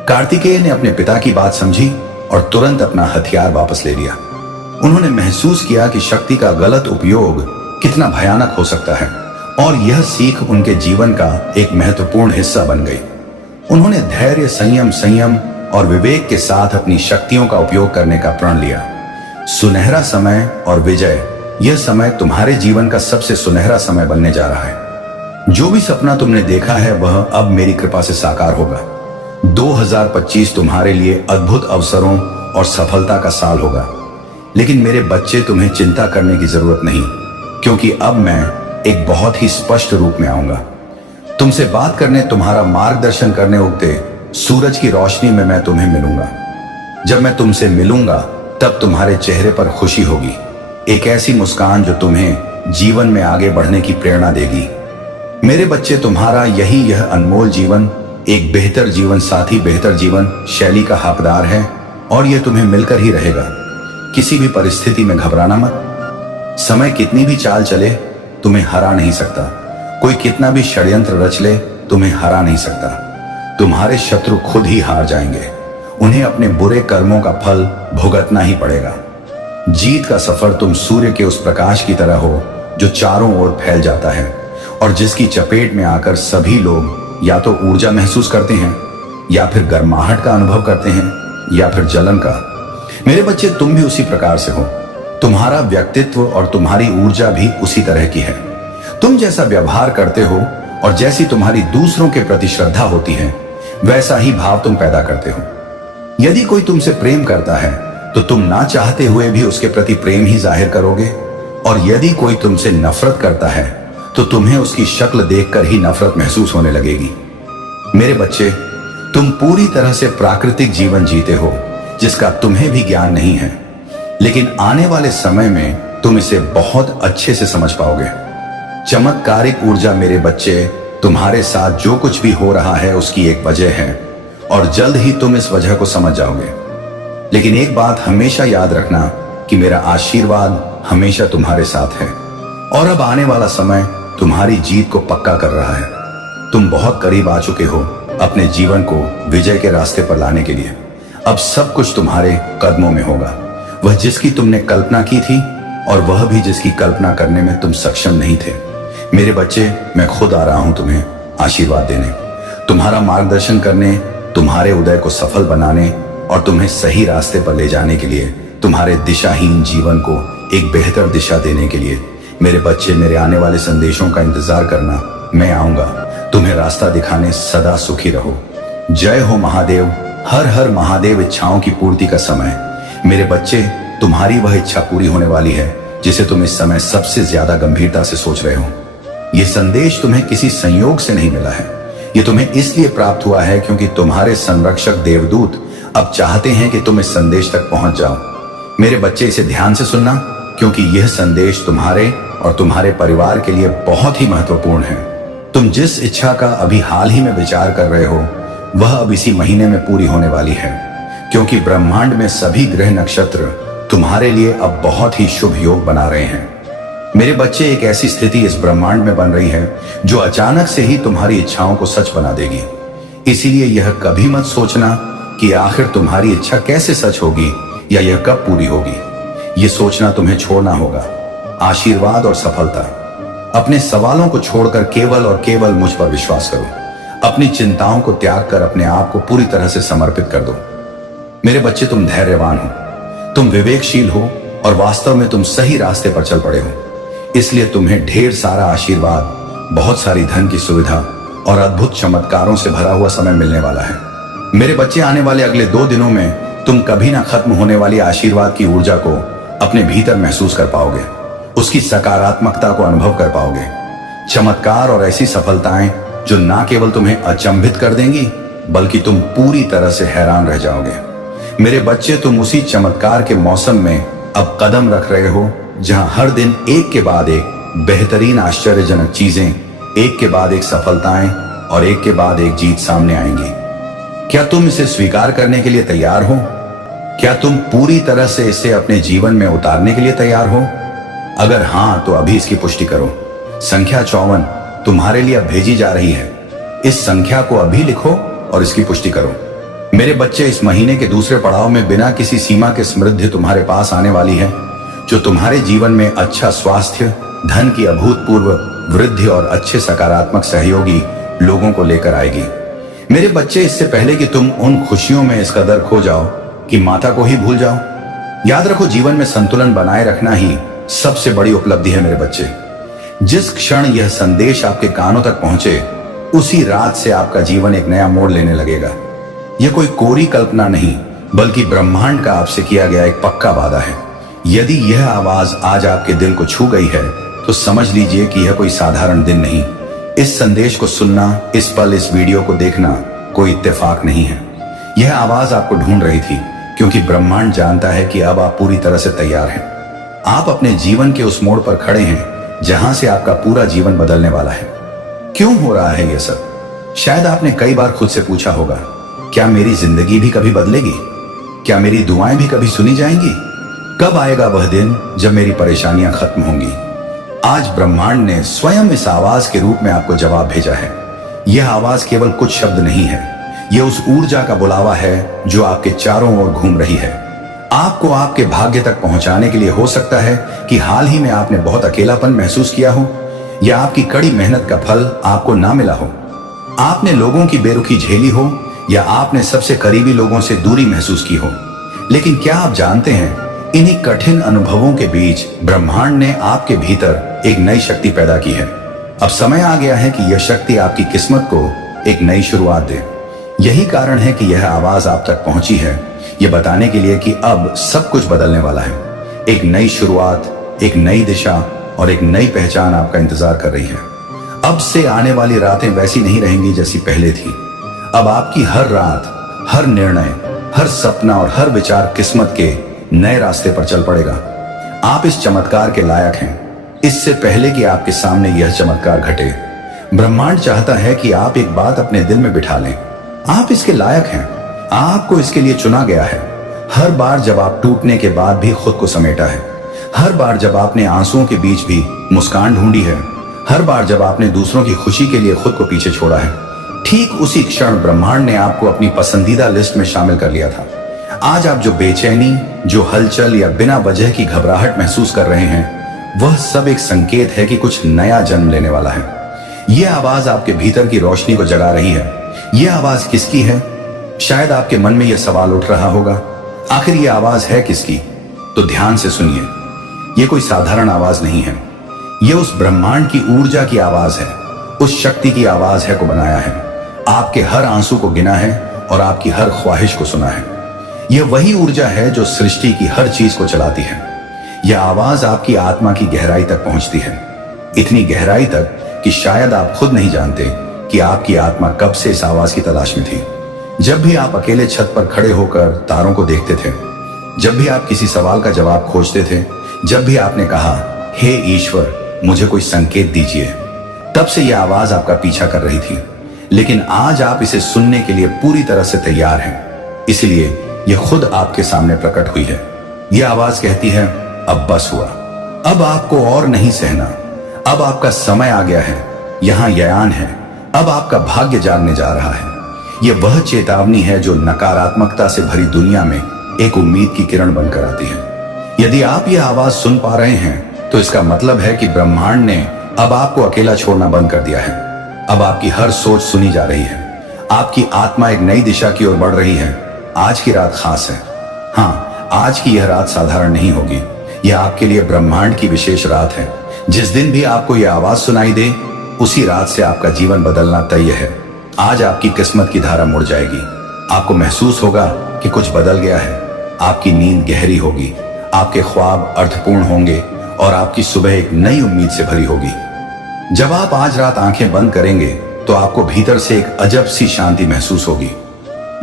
कार्तिकेय ने अपने पिता की बात समझी और तुरंत अपना हथियार वापस ले लिया। उन्होंने महसूस किया कि शक्ति का गलत उपयोग कितना भयानक हो सकता है, और यह सीख उनके जीवन का एक महत्वपूर्ण हिस्सा बन गई। उन्होंने धैर्य, संयम और विवेक के साथ अपनी शक्तियों का उपयोग करने का प्रण लिया। सुनहरा समय और विजय, यह समय तुम्हारे जीवन का सबसे सुनहरा समय बनने जा रहा है। जो भी सपना तुमने देखा है वह अब मेरी कृपा से साकार होगा। 2025 तुम्हारे लिए अद्भुत अवसरों और सफलता का साल होगा। लेकिन मेरे बच्चे, तुम्हें चिंता करने की जरूरत नहीं, क्योंकि अब मैं एक बहुत ही स्पष्ट रूप में आऊंगा। तुमसे बात करने, तुम्हारा मार्गदर्शन करने उगते सूरज की रोशनी में मैं तुम्हें मिलूंगा। जब मैं तुमसे मिलूंगा तब तुम्हारे चेहरे पर खुशी होगी, एक ऐसी मुस्कान जो तुम्हें जीवन में आगे बढ़ने की प्रेरणा देगी। मेरे बच्चे, तुम्हारा यह अनमोल जीवन एक बेहतर जीवन साथी, बेहतर जीवन शैली का हकदार है, और यह तुम्हें मिलकर ही रहेगा। किसी भी परिस्थिति में घबराना मत। समय कितनी भी चाल चले, तुम्हें हरा नहीं सकता। कोई कितना भी षड्यंत्र रच ले, तुम्हें हरा नहीं सकता। तुम्हारे शत्रु खुद ही हार जाएंगे। उन्हें अपने बुरे कर्मों का फल भुगतना ही पड़ेगा। जीत का सफर तुम सूर्य के उस प्रकाश की तरह हो जो चारों ओर फैल जाता है, और जिसकी चपेट में आकर सभी लोग या तो ऊर्जा महसूस करते हैं, या फिर गर्माहट का अनुभव करते हैं, या फिर जलन का। मेरे बच्चे, तुम भी उसी प्रकार से हो। तुम्हारा व्यक्तित्व और तुम्हारी ऊर्जा भी उसी तरह की है। तुम जैसा व्यवहार करते हो और जैसी तुम्हारी दूसरों के प्रति श्रद्धा होती है, वैसा ही भाव तुम पैदा करते हो। यदि कोई तुमसे प्रेम करता है तो तुम ना चाहते हुए भी उसके प्रति प्रेम ही जाहिर करोगे, और यदि कोई तुमसे नफरत करता है तो तुम्हें उसकी शक्ल देखकर ही नफरत महसूस होने लगेगी। मेरे बच्चे, तुम पूरी तरह से प्राकृतिक जीवन जीते हो जिसका तुम्हें भी ज्ञान नहीं है, लेकिन आने वाले समय में तुम इसे बहुत अच्छे से समझ पाओगे। चमत्कारिक ऊर्जा, मेरे बच्चे, तुम्हारे साथ जो कुछ भी हो रहा है उसकी एक वजह है, और जल्द ही तुम इस वजह को समझ जाओगे। लेकिन एक बात हमेशा याद रखना कि मेरा आशीर्वाद हमेशा तुम्हारे साथ है, और अब आने वाला समय तुम्हारी जीत को पक्का कर रहा है। तुम बहुत करीब आ चुके हो अपने जीवन को विजय के रास्ते पर लाने के लिए। अब सब कुछ तुम्हारे कदमों में होगा। वह जिसकी तुमने कल्पना की थी, और वह भी जिसकी कल्पना करने में तुम सक्षम नहीं थे। मेरे बच्चे, मैं खुद आ रहा हूं तुम्हें आशीर्वाद देने, तुम्हारा मार्गदर्शन करने, तुम्हारे उदय को सफल बनाने, और तुम्हें सही रास्ते पर ले जाने के लिए, तुम्हारे दिशाहीन जीवन को एक बेहतर दिशा देने के लिए। मेरे बच्चे, मेरे आने वाले संदेशों का इंतजार करना। मैं आऊंगा तुम्हें रास्ता दिखाने। सदा सुखी रहो। जय हो महादेव। हर हर महादेव। इच्छाओं की पूर्ति का समय। मेरे बच्चे, तुम्हारी वह इच्छा पूरी होने वाली है जिसे तुम इस समय सबसे ज्यादा गंभीरता से सोच रहे हो। यह संदेश तुम्हें किसी संयोग से नहीं मिला है। यह तुम्हें इसलिए प्राप्त हुआ है क्योंकि तुम्हारे संरक्षक देवदूत अब चाहते हैं कि तुम इस संदेश तक पहुंच जाओ। मेरे बच्चे, इसे ध्यान से सुनना, क्योंकि यह संदेश तुम्हारे और तुम्हारे परिवार के लिए बहुत ही महत्वपूर्ण है। तुम जिस इच्छा का अभी हाल ही में विचार कर रहे हो, वह अब इसी महीने में पूरी होने वाली है, क्योंकि ब्रह्मांड में सभी ग्रह नक्षत्र तुम्हारे लिए अब बहुत ही शुभ योग बना रहे हैं। मेरे बच्चे, एक ऐसी स्थिति इस ब्रह्मांड में बन रही है जो अचानक से ही तुम्हारी इच्छाओं को सच बना देगी। इसीलिए यह कभी मत सोचना कि आखिर तुम्हारी इच्छा कैसे सच होगी या यह कब पूरी होगी। यह सोचना तुम्हें छोड़ना होगा। आशीर्वाद और सफलता। अपने सवालों को छोड़कर केवल और केवल मुझ पर विश्वास करो। अपनी चिंताओं को त्याग कर अपने आप को पूरी तरह से समर्पित कर दो। मेरे बच्चे, तुम धैर्यवान हो, तुम विवेकशील हो, और वास्तव में तुम सही रास्ते पर चल पड़े हो। इसलिए तुम्हें ढेर सारा आशीर्वाद, बहुत सारी धन की सुविधा और अद्भुत चमत्कारों से भरा हुआ समय मिलने वाला है। मेरे बच्चे, आने वाले अगले 2 दिनों में तुम कभी ना खत्म होने वाली आशीर्वाद की ऊर्जा को अपने भीतर महसूस कर पाओगे, उसकी सकारात्मकता को अनुभव कर पाओगे। चमत्कार और ऐसी सफलताएं जो ना केवल तुम्हें अचंभित कर देंगी, बल्कि तुम पूरी तरह से हैरान रह जाओगे। मेरे बच्चे, तुम उसी चमत्कार के मौसम में अब कदम रख रहे हो जहां हर दिन एक के बाद एक बेहतरीन आश्चर्यजनक चीजें, एक के बाद एक सफलताएं और एक के बाद एक जीत सामने आएंगी। क्या तुम इसे स्वीकार करने के लिए तैयार हो? क्या तुम पूरी तरह से इसे अपने जीवन में उतारने के लिए तैयार हो? अगर हां, तो अभी इसकी पुष्टि करो। संख्या 54 तुम्हारे लिए अब भेजी जा रही है। इस संख्या को अभी लिखो और इसकी पुष्टि करो। मेरे बच्चे, इस महीने के दूसरे पड़ाव में बिना किसी सीमा के समृद्धि तुम्हारे पास आने वाली है, जो तुम्हारे जीवन में अच्छा स्वास्थ्य, धन की अभूतपूर्व वृद्धि और अच्छे सकारात्मक सहयोगी लोगों को लेकर आएगी। मेरे बच्चे, इससे पहले कि तुम उन खुशियों में इस कदर खो जाओ कि माता को ही भूल जाओ, याद रखो, जीवन में संतुलन बनाए रखना ही सबसे बड़ी उपलब्धि है। मेरे बच्चे, जिस क्षण यह संदेश आपके कानों तक पहुंचे, उसी रात से आपका जीवन एक नया मोड़ लेने लगेगा। यह कोई कोरी कल्पना नहीं, बल्कि ब्रह्मांड का आपसे किया गया एक पक्का वादा है। यदि यह आवाज आज आपके दिल को छू गई है, तो समझ लीजिए कि यह कोई साधारण दिन नहीं। इस संदेश को सुनना, इस पल इस वीडियो को देखना कोई इत्तेफाक नहीं है। यह आवाज आपको ढूंढ रही थी, क्योंकि ब्रह्मांड जानता है कि अब आप पूरी तरह से तैयार हैं। आप अपने जीवन के उस मोड़ पर खड़े हैं जहां से आपका पूरा जीवन बदलने वाला है। क्यों हो रहा है यह सब? शायद आपने कई बार खुद से पूछा होगा, क्या मेरी जिंदगी भी कभी बदलेगी? क्या मेरी दुआएं भी कभी सुनी जाएंगी? कब आएगा वह दिन जब मेरी परेशानियां खत्म होंगी? आज ब्रह्मांड ने स्वयं इस आवाज के रूप में आपको जवाब भेजा है। यह आवाज केवल कुछ शब्द नहीं है, यह उस ऊर्जा का बुलावा है जो आपके चारों ओर घूम रही है। आपको आपके भाग्य तक पहुंचाने के लिए। हो सकता है कि हाल ही में आपने बहुत अकेलापन महसूस किया हो, या आपकी कड़ी मेहनत का फल आपको ना मिला हो। आपने लोगों की बेरुखी झेली हो, या आपने सबसे करीबी लोगों से दूरी महसूस की हो। लेकिन क्या आप जानते हैं, इन्हीं कठिन अनुभवों के बीच ब्रह्मांड ने आपके भीतर एक नई शक्ति पैदा की है। अब समय आ गया है कि यह शक्ति आपकी किस्मत को एक नई शुरुआत दे। यही कारण है कि यह आवाज आप तक पहुंची है, यह बताने के लिए कि अब सब कुछ बदलने वाला है। एक नई शुरुआत, एक नई दिशा और एक नई पहचान आपका इंतजार कर रही है। अब से आने वाली रातें वैसी नहीं रहेंगी जैसी पहले थी। अब आपकी हर रात, हर निर्णय, हर सपना और हर विचार किस्मत के नए रास्ते पर चल पड़ेगा। आप इस चमत्कार के लायक हैं। इससे पहले कि आपके सामने यह चमत्कार घटे, ब्रह्मांड चाहता है कि आप एक बात अपने दिल में बिठा लें। आप इसके लायक हैं। आपको इसके लिए चुना गया है। हर बार जब आप टूटने के बाद भी खुद को समेटा है, हर बार जब आपने आंसुओं के बीच भी मुस्कान ढूंढी है, हर बार जब आपने दूसरों की खुशी के लिए खुद को पीछे छोड़ा है, ठीक उसी क्षण ब्रह्मांड ने आपको अपनी पसंदीदा लिस्ट में शामिल कर लिया था। आज आप जो बेचैनी, जो हलचल या बिना वजह की घबराहट महसूस कर रहे हैं, वह सब एक संकेत है कि कुछ नया जन्म लेने वाला है। यह आवाज आपके भीतर की रोशनी को जगा रही है। यह आवाज किसकी है? शायद आपके मन में यह सवाल उठ रहा होगा, आखिर यह आवाज है किसकी? तो ध्यान से सुनिए, यह कोई साधारण आवाज नहीं है। यह उस ब्रह्मांड की ऊर्जा की आवाज है, उस शक्ति की आवाज है को बनाया है, आपके हर आंसू को गिना है और आपकी हर ख्वाहिश को सुना है। यह वही ऊर्जा है जो सृष्टि की हर चीज को चलाती है। यह आवाज आपकी आत्मा की गहराई तक पहुंचती है, इतनी गहराई तक कि शायद आप खुद नहीं जानते कि आपकी आत्मा कब से इस आवाज की तलाश में थी। जब भी आप अकेले छत पर खड़े होकर तारों को देखते थे, जब भी आप किसी सवाल का जवाब खोजते थे, जब भी आपने कहा, हे ईश्वर मुझे कोई संकेत दीजिए, तब से यह आवाज आपका पीछा कर रही थी। लेकिन आज आप इसे सुनने के लिए पूरी तरह से तैयार हैं, इसलिए यह खुद आपके सामने प्रकट हुई है। यह आवाज कहती है, अब बस हुआ, अब आपको और नहीं सहना, अब आपका समय आ गया है, यहां ययान है, अब आपका भाग्य जागने जा रहा है। यह वह चेतावनी है जो नकारात्मकता से भरी दुनिया में एक उम्मीद की किरण बनकर आती है। यदि आप यह आवाज सुन पा रहे हैं, तो इसका मतलब है कि ब्रह्मांड ने अब आपको अकेला छोड़ना बंद कर दिया है। अब आपकी हर सोच सुनी जा रही है, आपकी आत्मा एक नई दिशा की ओर बढ़ रही है। आज की रात खास है। हाँ, आज की यह रात साधारण नहीं होगी। यह आपके लिए ब्रह्मांड की विशेष रात है। जिस दिन भी आपको यह आवाज सुनाई दे, उसी रात से आपका जीवन बदलना तय है। आज आपकी किस्मत की धारा मुड़ जाएगी। आपको महसूस होगा कि कुछ बदल गया है। आपकी नींद गहरी होगी, आपके ख्वाब अर्थपूर्ण होंगे और आपकी सुबह एक नई उम्मीद से भरी होगी। जब आप आज रात आंखें बंद करेंगे, तो आपको भीतर से एक अजब सी शांति महसूस होगी।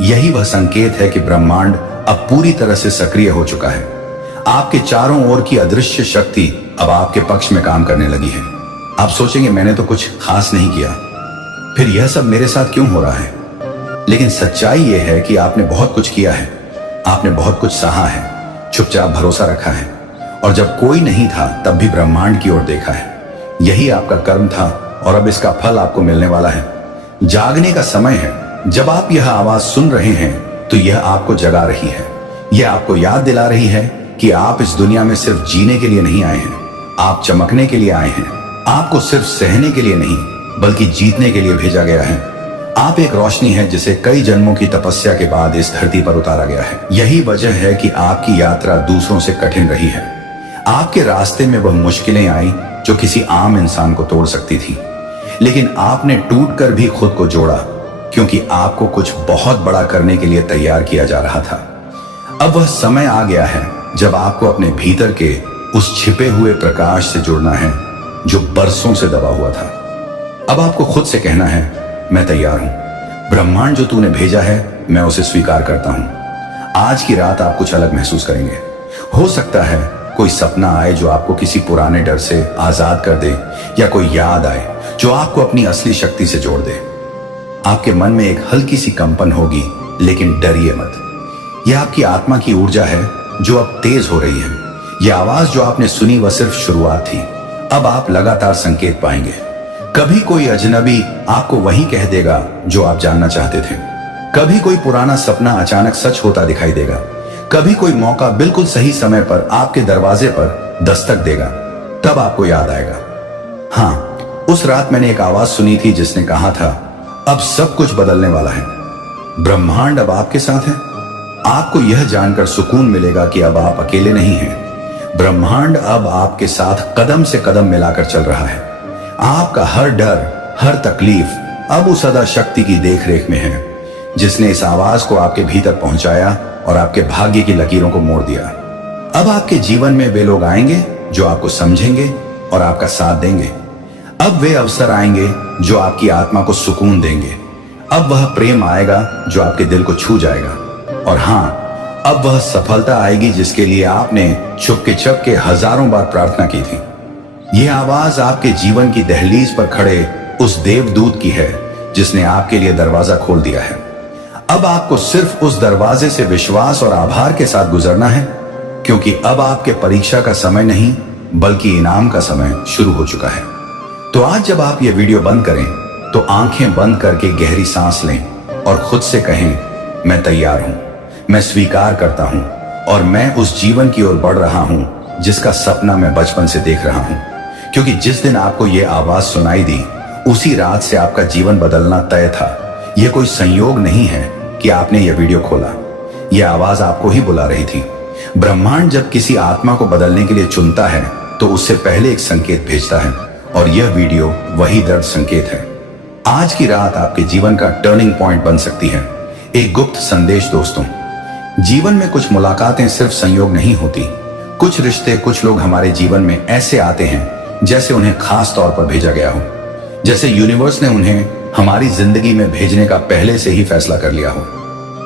यही वह संकेत है कि ब्रह्मांड अब पूरी तरह से सक्रिय हो चुका है। आपके चारों ओर की अदृश्य शक्ति अब आपके पक्ष में काम करने लगी है। आप सोचेंगे, मैंने तो कुछ खास नहीं किया, फिर यह सब मेरे साथ क्यों हो रहा है? लेकिन सच्चाई यह है कि आपने बहुत कुछ किया है, आपने बहुत कुछ सहा है, चुपचाप भरोसा रखा है, और जब कोई नहीं था तब भी ब्रह्मांड की ओर देखा है। यही आपका कर्म था और अब इसका फल आपको मिलने वाला है। जागने का समय है। जब आप यह आवाज सुन रहे हैं, तो यह आपको जगा रही है। यह आपको याद दिला रही है कि आप इस दुनिया में सिर्फ जीने के लिए नहीं आए हैं, आप चमकने के लिए आए हैं। आपको सिर्फ सहने के लिए नहीं बल्कि जीतने के लिए भेजा गया है। आप एक रोशनी है जिसे कई जन्मों की तपस्या के बाद इस धरती पर उतारा गया है। यही वजह है कि आपकी यात्रा दूसरों से कठिन रही है। आपके रास्ते में वह मुश्किलें आई जो किसी आम इंसान को तोड़ सकती थी, लेकिन आपने टूटकर भी खुद को जोड़ा, क्योंकि आपको कुछ बहुत बड़ा करने के लिए तैयार किया जा रहा था। अब वह समय आ गया है जब आपको अपने भीतर के उस छिपे हुए प्रकाश से जुड़ना है जो बरसों से दबा हुआ था। अब आपको खुद से कहना है, मैं तैयार हूं। ब्रह्मांड जो तूने भेजा है मैं उसे स्वीकार करता हूं। आज की रात आप कुछ अलग महसूस करेंगे। हो सकता है कोई सपना आए जो आपको किसी पुराने डर से आजाद कर दे, या कोई याद आए जो आपको अपनी असली शक्ति से जोड़ दे। आपके मन में एक हल्की सी कंपन होगी, लेकिन डरिए मत। यह आपकी आत्मा की ऊर्जा है जो अब तेज हो रही है। यह आवाज जो आपने सुनी वह सिर्फ शुरुआत थी। अब आप लगातार संकेत पाएंगे। कभी कोई अजनबी आपको वही कह देगा जो आप जानना चाहते थे। कभी कोई पुराना सपना अचानक सच होता दिखाई देगा। कभी कोई मौका बिल्कुल सही समय पर आपके दरवाजे पर दस्तक देगा। तब आपको याद आएगा, हाँ, उस रात मैंने एक आवाज सुनी थी जिसने कहा था, अब सब कुछ बदलने वाला है। ब्रह्मांड अब आपके साथ है। आपको यह जानकर सुकून मिलेगा कि अब आप अकेले नहीं हैं। ब्रह्मांड अब आपके साथ कदम से कदम मिलाकर चल रहा है। आपका हर डर, हर तकलीफ अब उस अदा शक्ति की देखरेख में है जिसने इस आवाज को आपके भीतर पहुंचाया और आपके भाग्य की लकीरों को मोड़ दिया। अब आपके जीवन में वे लोग आएंगे जो आपको समझेंगे और आपका साथ देंगे। अब वे अवसर आएंगे जो आपकी आत्मा को सुकून देंगे। अब वह प्रेम आएगा जो आपके दिल को छू जाएगा। और हाँ, अब वह सफलता आएगी जिसके लिए आपने चुपके हजारों बार प्रार्थना की थी। यह आवाज आपके जीवन की दहलीज पर खड़े उस देवदूत की है जिसने आपके लिए दरवाजा खोल दिया है। अब आपको सिर्फ उस दरवाजे से विश्वास और आभार के साथ गुजरना है, क्योंकि अब आपके परीक्षा का समय नहीं बल्कि इनाम का समय शुरू हो चुका है। तो आज जब आप ये वीडियो बंद करें तो आंखें बंद करके गहरी सांस लें और खुद से कहें, मैं तैयार हूं, मैं स्वीकार करता हूं और मैं उस जीवन की ओर बढ़ रहा हूं जिसका सपना मैं बचपन से देख रहा हूं। क्योंकि जिस दिन आपको यह आवाज सुनाई दी उसी रात से आपका जीवन बदलना तय था। यह कोई संयोग नहीं है कि आपने यह वीडियो खोला। यह आवाज आपको ही बुला रही थी। ब्रह्मांड जब किसी आत्मा को बदलने के लिए चुनता है तो उससे पहले एक संकेत भेजता है, और यह वीडियो वही दर्द संकेत है। आज की रात आपके जीवन का टर्निंग पॉइंट बन सकती है। एक गुप्त संदेश दोस्तों, जीवन में कुछ मुलाकातें सिर्फ संयोग नहीं होती। कुछ रिश्ते, कुछ लोग हमारे जीवन में ऐसे आते हैं जैसे उन्हें खास तौर पर भेजा गया हो, जैसे यूनिवर्स ने उन्हें हमारी जिंदगी में भेजने का पहले से ही फैसला कर लिया हो।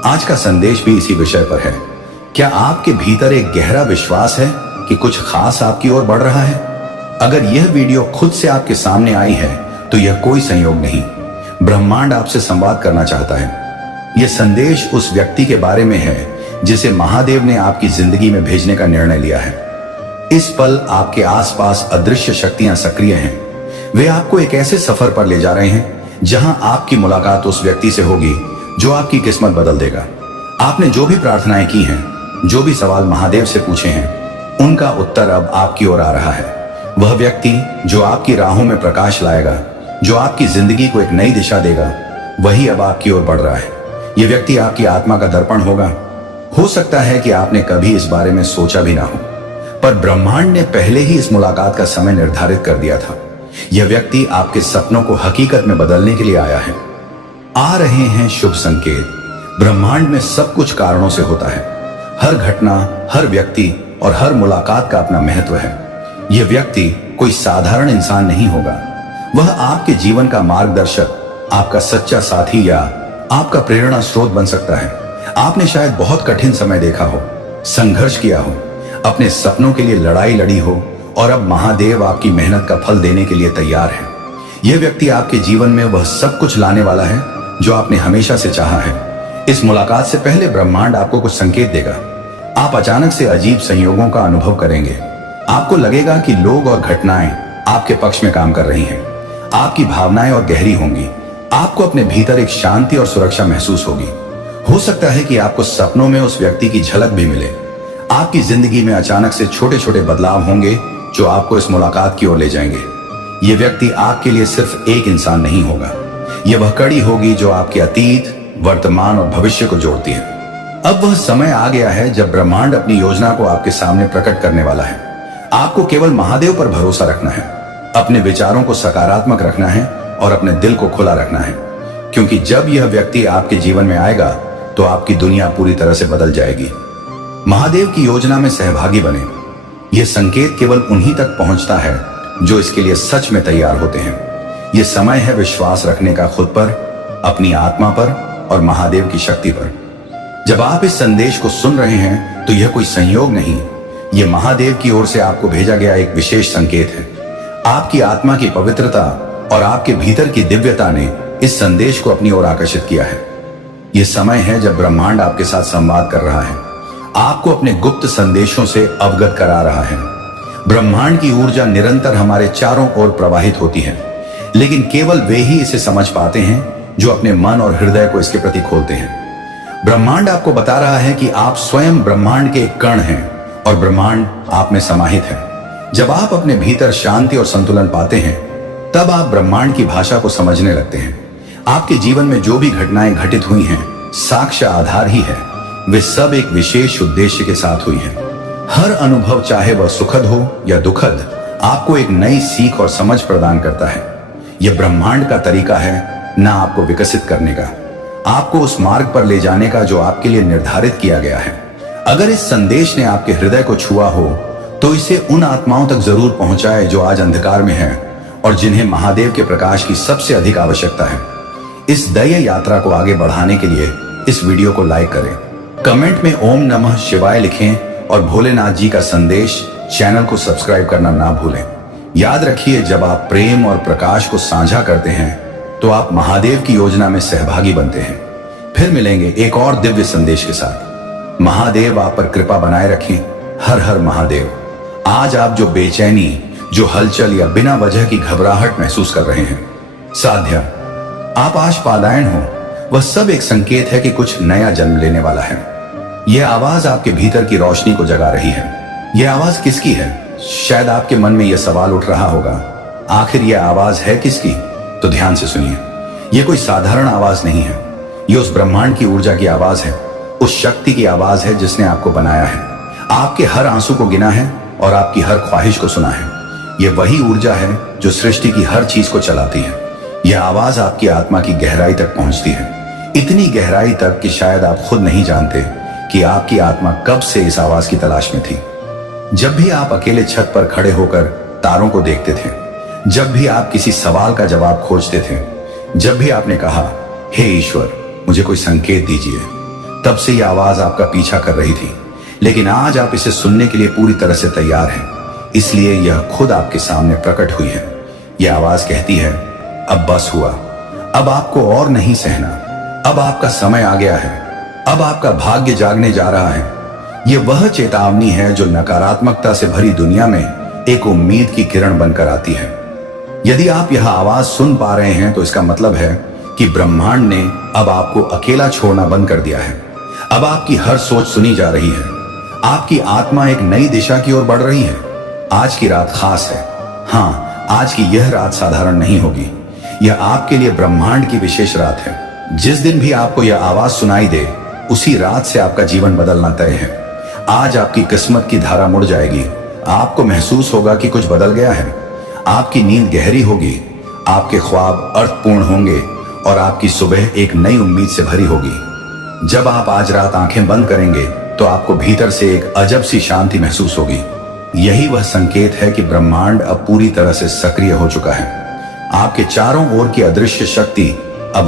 आज का संदेश भी इसी विषय पर है। क्या आपके भीतर एक गहरा विश्वास है कि कुछ खास आपकी ओर बढ़ रहा है? अगर यह वीडियो खुद से आपके सामने आई है तो यह कोई संयोग नहीं, ब्रह्मांड आपसे संवाद करना चाहता है। यह संदेश उस व्यक्ति के बारे में है जिसे महादेव ने आपकी जिंदगी में भेजने का निर्णय लिया है। इस पल आपके आसपास अदृश्य शक्तियां सक्रिय हैं। वे आपको एक ऐसे सफर पर ले जा रहे हैं जहां आपकी मुलाकात उस व्यक्ति से होगी जो आपकी किस्मत बदल देगा। आपने जो भी प्रार्थनाएं की हैं, जो भी सवाल महादेव से पूछे हैं, उनका उत्तर अब आपकी ओर आ रहा है। वह व्यक्ति जो आपकी राहों में प्रकाश लाएगा, जो आपकी जिंदगी को एक नई दिशा देगा, वही अब आपकी ओर बढ़ रहा है। यह व्यक्ति आपकी आत्मा का दर्पण होगा। हो सकता है कि आपने कभी इस बारे में सोचा भी ना हो, पर ब्रह्मांड ने पहले ही इस मुलाकात का समय निर्धारित कर दिया था। यह व्यक्ति आपके सपनों को हकीकत में बदलने के लिए आया है। आ रहे हैं शुभ संकेत। ब्रह्मांड में सब कुछ कारणों से होता है। हर घटना, हर व्यक्ति और हर मुलाकात का अपना महत्व है। यह व्यक्ति कोई साधारण इंसान नहीं होगा। वह आपके जीवन का मार्गदर्शक, आपका सच्चा साथी या आपका प्रेरणा स्रोत बन सकता है। आपने शायद बहुत कठिन समय देखा हो, संघर्ष किया हो, अपने सपनों के लिए लड़ाई लड़ी हो, और अब महादेव आपकी मेहनत का फल देने के लिए तैयार है। यह व्यक्ति आपके जीवन में वह सब कुछ लाने वाला है जो आपने हमेशा से चाहा है। इस मुलाकात से पहले ब्रह्मांड आपको कुछ संकेत देगा। आप अचानक से अजीब संयोगों का अनुभव करेंगे। आपको लगेगा कि लोग और घटनाएं आपके पक्ष में काम कर रही हैं। आपकी भावनाएं और गहरी होंगी। आपको अपने भीतर एक शांति और सुरक्षा महसूस होगी। हो सकता है कि आपको सपनों में उस व्यक्ति की झलक भी मिले। आपकी जिंदगी में अचानक से छोटे छोटे बदलाव होंगे जो आपको इस मुलाकात की ओर ले जाएंगे। ये व्यक्ति आपके लिए सिर्फ एक इंसान नहीं होगा, यह वह कड़ी होगी जो आपके अतीत, वर्तमान और भविष्य को जोड़ती है। अब वह समय आ गया है जब ब्रह्मांड अपनी योजना को आपके सामने प्रकट करने वाला है। आपको केवल महादेव पर भरोसा रखना है, अपने विचारों को सकारात्मक रखना है और अपने दिल को खुला रखना है, क्योंकि जब यह व्यक्ति आपके जीवन में आएगा तो आपकी दुनिया पूरी तरह से बदल जाएगी। महादेव की योजना में सहभागी बने। यह संकेत केवल उन्हीं तक पहुंचता है जो इसके लिए सच में तैयार होते हैं। यह समय है विश्वास रखने का, खुद पर, अपनी आत्मा पर और महादेव की शक्ति पर। जब आप इस संदेश को सुन रहे हैं तो यह कोई संयोग नहीं, यह महादेव की ओर से आपको भेजा गया एक विशेष संकेत है। आपकी आत्मा की पवित्रता और आपके भीतर की दिव्यता ने इस संदेश को अपनी ओर आकर्षित किया है। यह समय है जब ब्रह्मांड आपके साथ संवाद कर रहा है, आपको अपने गुप्त संदेशों से अवगत करा रहा है। ब्रह्मांड की ऊर्जा निरंतर हमारे चारों ओर प्रवाहित होती है, लेकिन केवल वे ही इसे समझ पाते हैं जो अपने मन और हृदय को इसके प्रति खोलते हैं। ब्रह्मांड आपको बता रहा है कि आप स्वयं ब्रह्मांड के एक कण हैं और ब्रह्मांड आप में समाहित है। जब आप अपने भीतर शांति और संतुलन पाते हैं, तब आप ब्रह्मांड की भाषा को समझने लगते हैं। आपके जीवन में जो भी घटनाएं घटित हुई हैं, साक्ष्य आधार ही है। वे सब एक विशेष उद्देश्य के साथ हुई हैं। हर अनुभव, चाहे वह सुखद हो या दुखद, आपको एक नई सीख और समझ प्रदान करता है। यह ब्रह्मांड का तरीका है ना आपको विकसित करने का, आपको उस मार्ग पर ले जाने का जो आपके लिए निर्धारित किया गया है। अगर इस संदेश ने आपके हृदय को छुआ हो तो इसे उन आत्माओं तक जरूर पहुंचाए जो आज अंधकार में हैं और जिन्हें महादेव के प्रकाश की सबसे अधिक आवश्यकता है। इस दैय यात्रा को आगे बढ़ाने के लिए इस वीडियो को लाइक करें, कमेंट में ओम नमः शिवाय लिखें और भोलेनाथ जी का संदेश चैनल को सब्सक्राइब करना ना भूलें। याद रखिए, जब आप प्रेम और प्रकाश को साझा करते हैं तो आप महादेव की योजना में सहभागी बनते हैं। फिर मिलेंगे एक और दिव्य संदेश के साथ। महादेव आप पर कृपा बनाए रखें। हर हर महादेव। आज आप जो बेचैनी, जो हलचल या बिना वजह की घबराहट महसूस कर रहे हैं, साध्या आप आज पादायन हो, वह सब एक संकेत है कि कुछ नया जन्म लेने वाला है। यह आवाज आपके भीतर की रोशनी को जगा रही है। यह आवाज किसकी है? शायद आपके मन में यह सवाल उठ रहा होगा, आखिर यह आवाज है किसकी? तो ध्यान से सुनिए, यह कोई साधारण आवाज नहीं है। यह उस ब्रह्मांड की ऊर्जा की आवाज है, उस शक्ति की आवाज है जिसने आपको बनाया है, आपके हर आंसू को गिना है और आपकी हर ख्वाहिश को सुना है। यह वही ऊर्जा है जो सृष्टि की हर चीज को चलाती है। यह आवाज आपकी आत्मा की गहराई तक पहुंचती है, इतनी गहराई तक कि शायद आप खुद नहीं जानते कि आपकी आत्मा कब से इस आवाज की तलाश में थी। जब भी आप अकेले छत पर खड़े होकर तारों को देखते थे, जब भी आप किसी सवाल का जवाब खोजते थे, जब भी आपने कहा, हे ईश्वर मुझे कोई संकेत दीजिए, तब से यह आवाज आपका पीछा कर रही थी। लेकिन आज आप इसे सुनने के लिए पूरी तरह से तैयार हैं, इसलिए यह खुद आपके सामने प्रकट हुई है। यह आवाज कहती है, अब बस हुआ, अब आपको और नहीं सहना, अब आपका समय आ गया है, अब आपका भाग्य जागने जा रहा है। यह वह चेतावनी है जो नकारात्मकता से भरी दुनिया में एक उम्मीद की किरण बनकर आती है। यदि आप यह आवाज सुन पा रहे हैं तो इसका मतलब है कि ब्रह्मांड ने अब आपको अकेला छोड़ना बंद कर दिया है। अब आपकी हर सोच सुनी जा रही है, आपकी आत्मा एक नई दिशा की ओर बढ़ रही है। आज की रात खास है। हाँ, आज की यह रात साधारण नहीं होगी। यह आपके लिए ब्रह्मांड की विशेष रात है। जिस दिन भी आपको यह आवाज सुनाई दे, उसी रात से आपका जीवन बदलना तय है। आज आपकी किस्मत की धारा मुड़ जाएगी। आपको महसूस होगा कि कुछ बदल गया है। आपकी नींद गहरी होगी, आपके ख्वाब अर्थपूर्ण होंगे और आपकी सुबह एक नई उम्मीद से भरी होगी। जब आप आज रात आंखें बंद करेंगे तो आपको भीतर से एक अजब सी शांति महसूस होगी। यही वह संकेत है कि ब्रह्मांड अब पूरी तरह से सक्रिय हो चुका है। आपके चारों ओर की अदृश्य शक्ति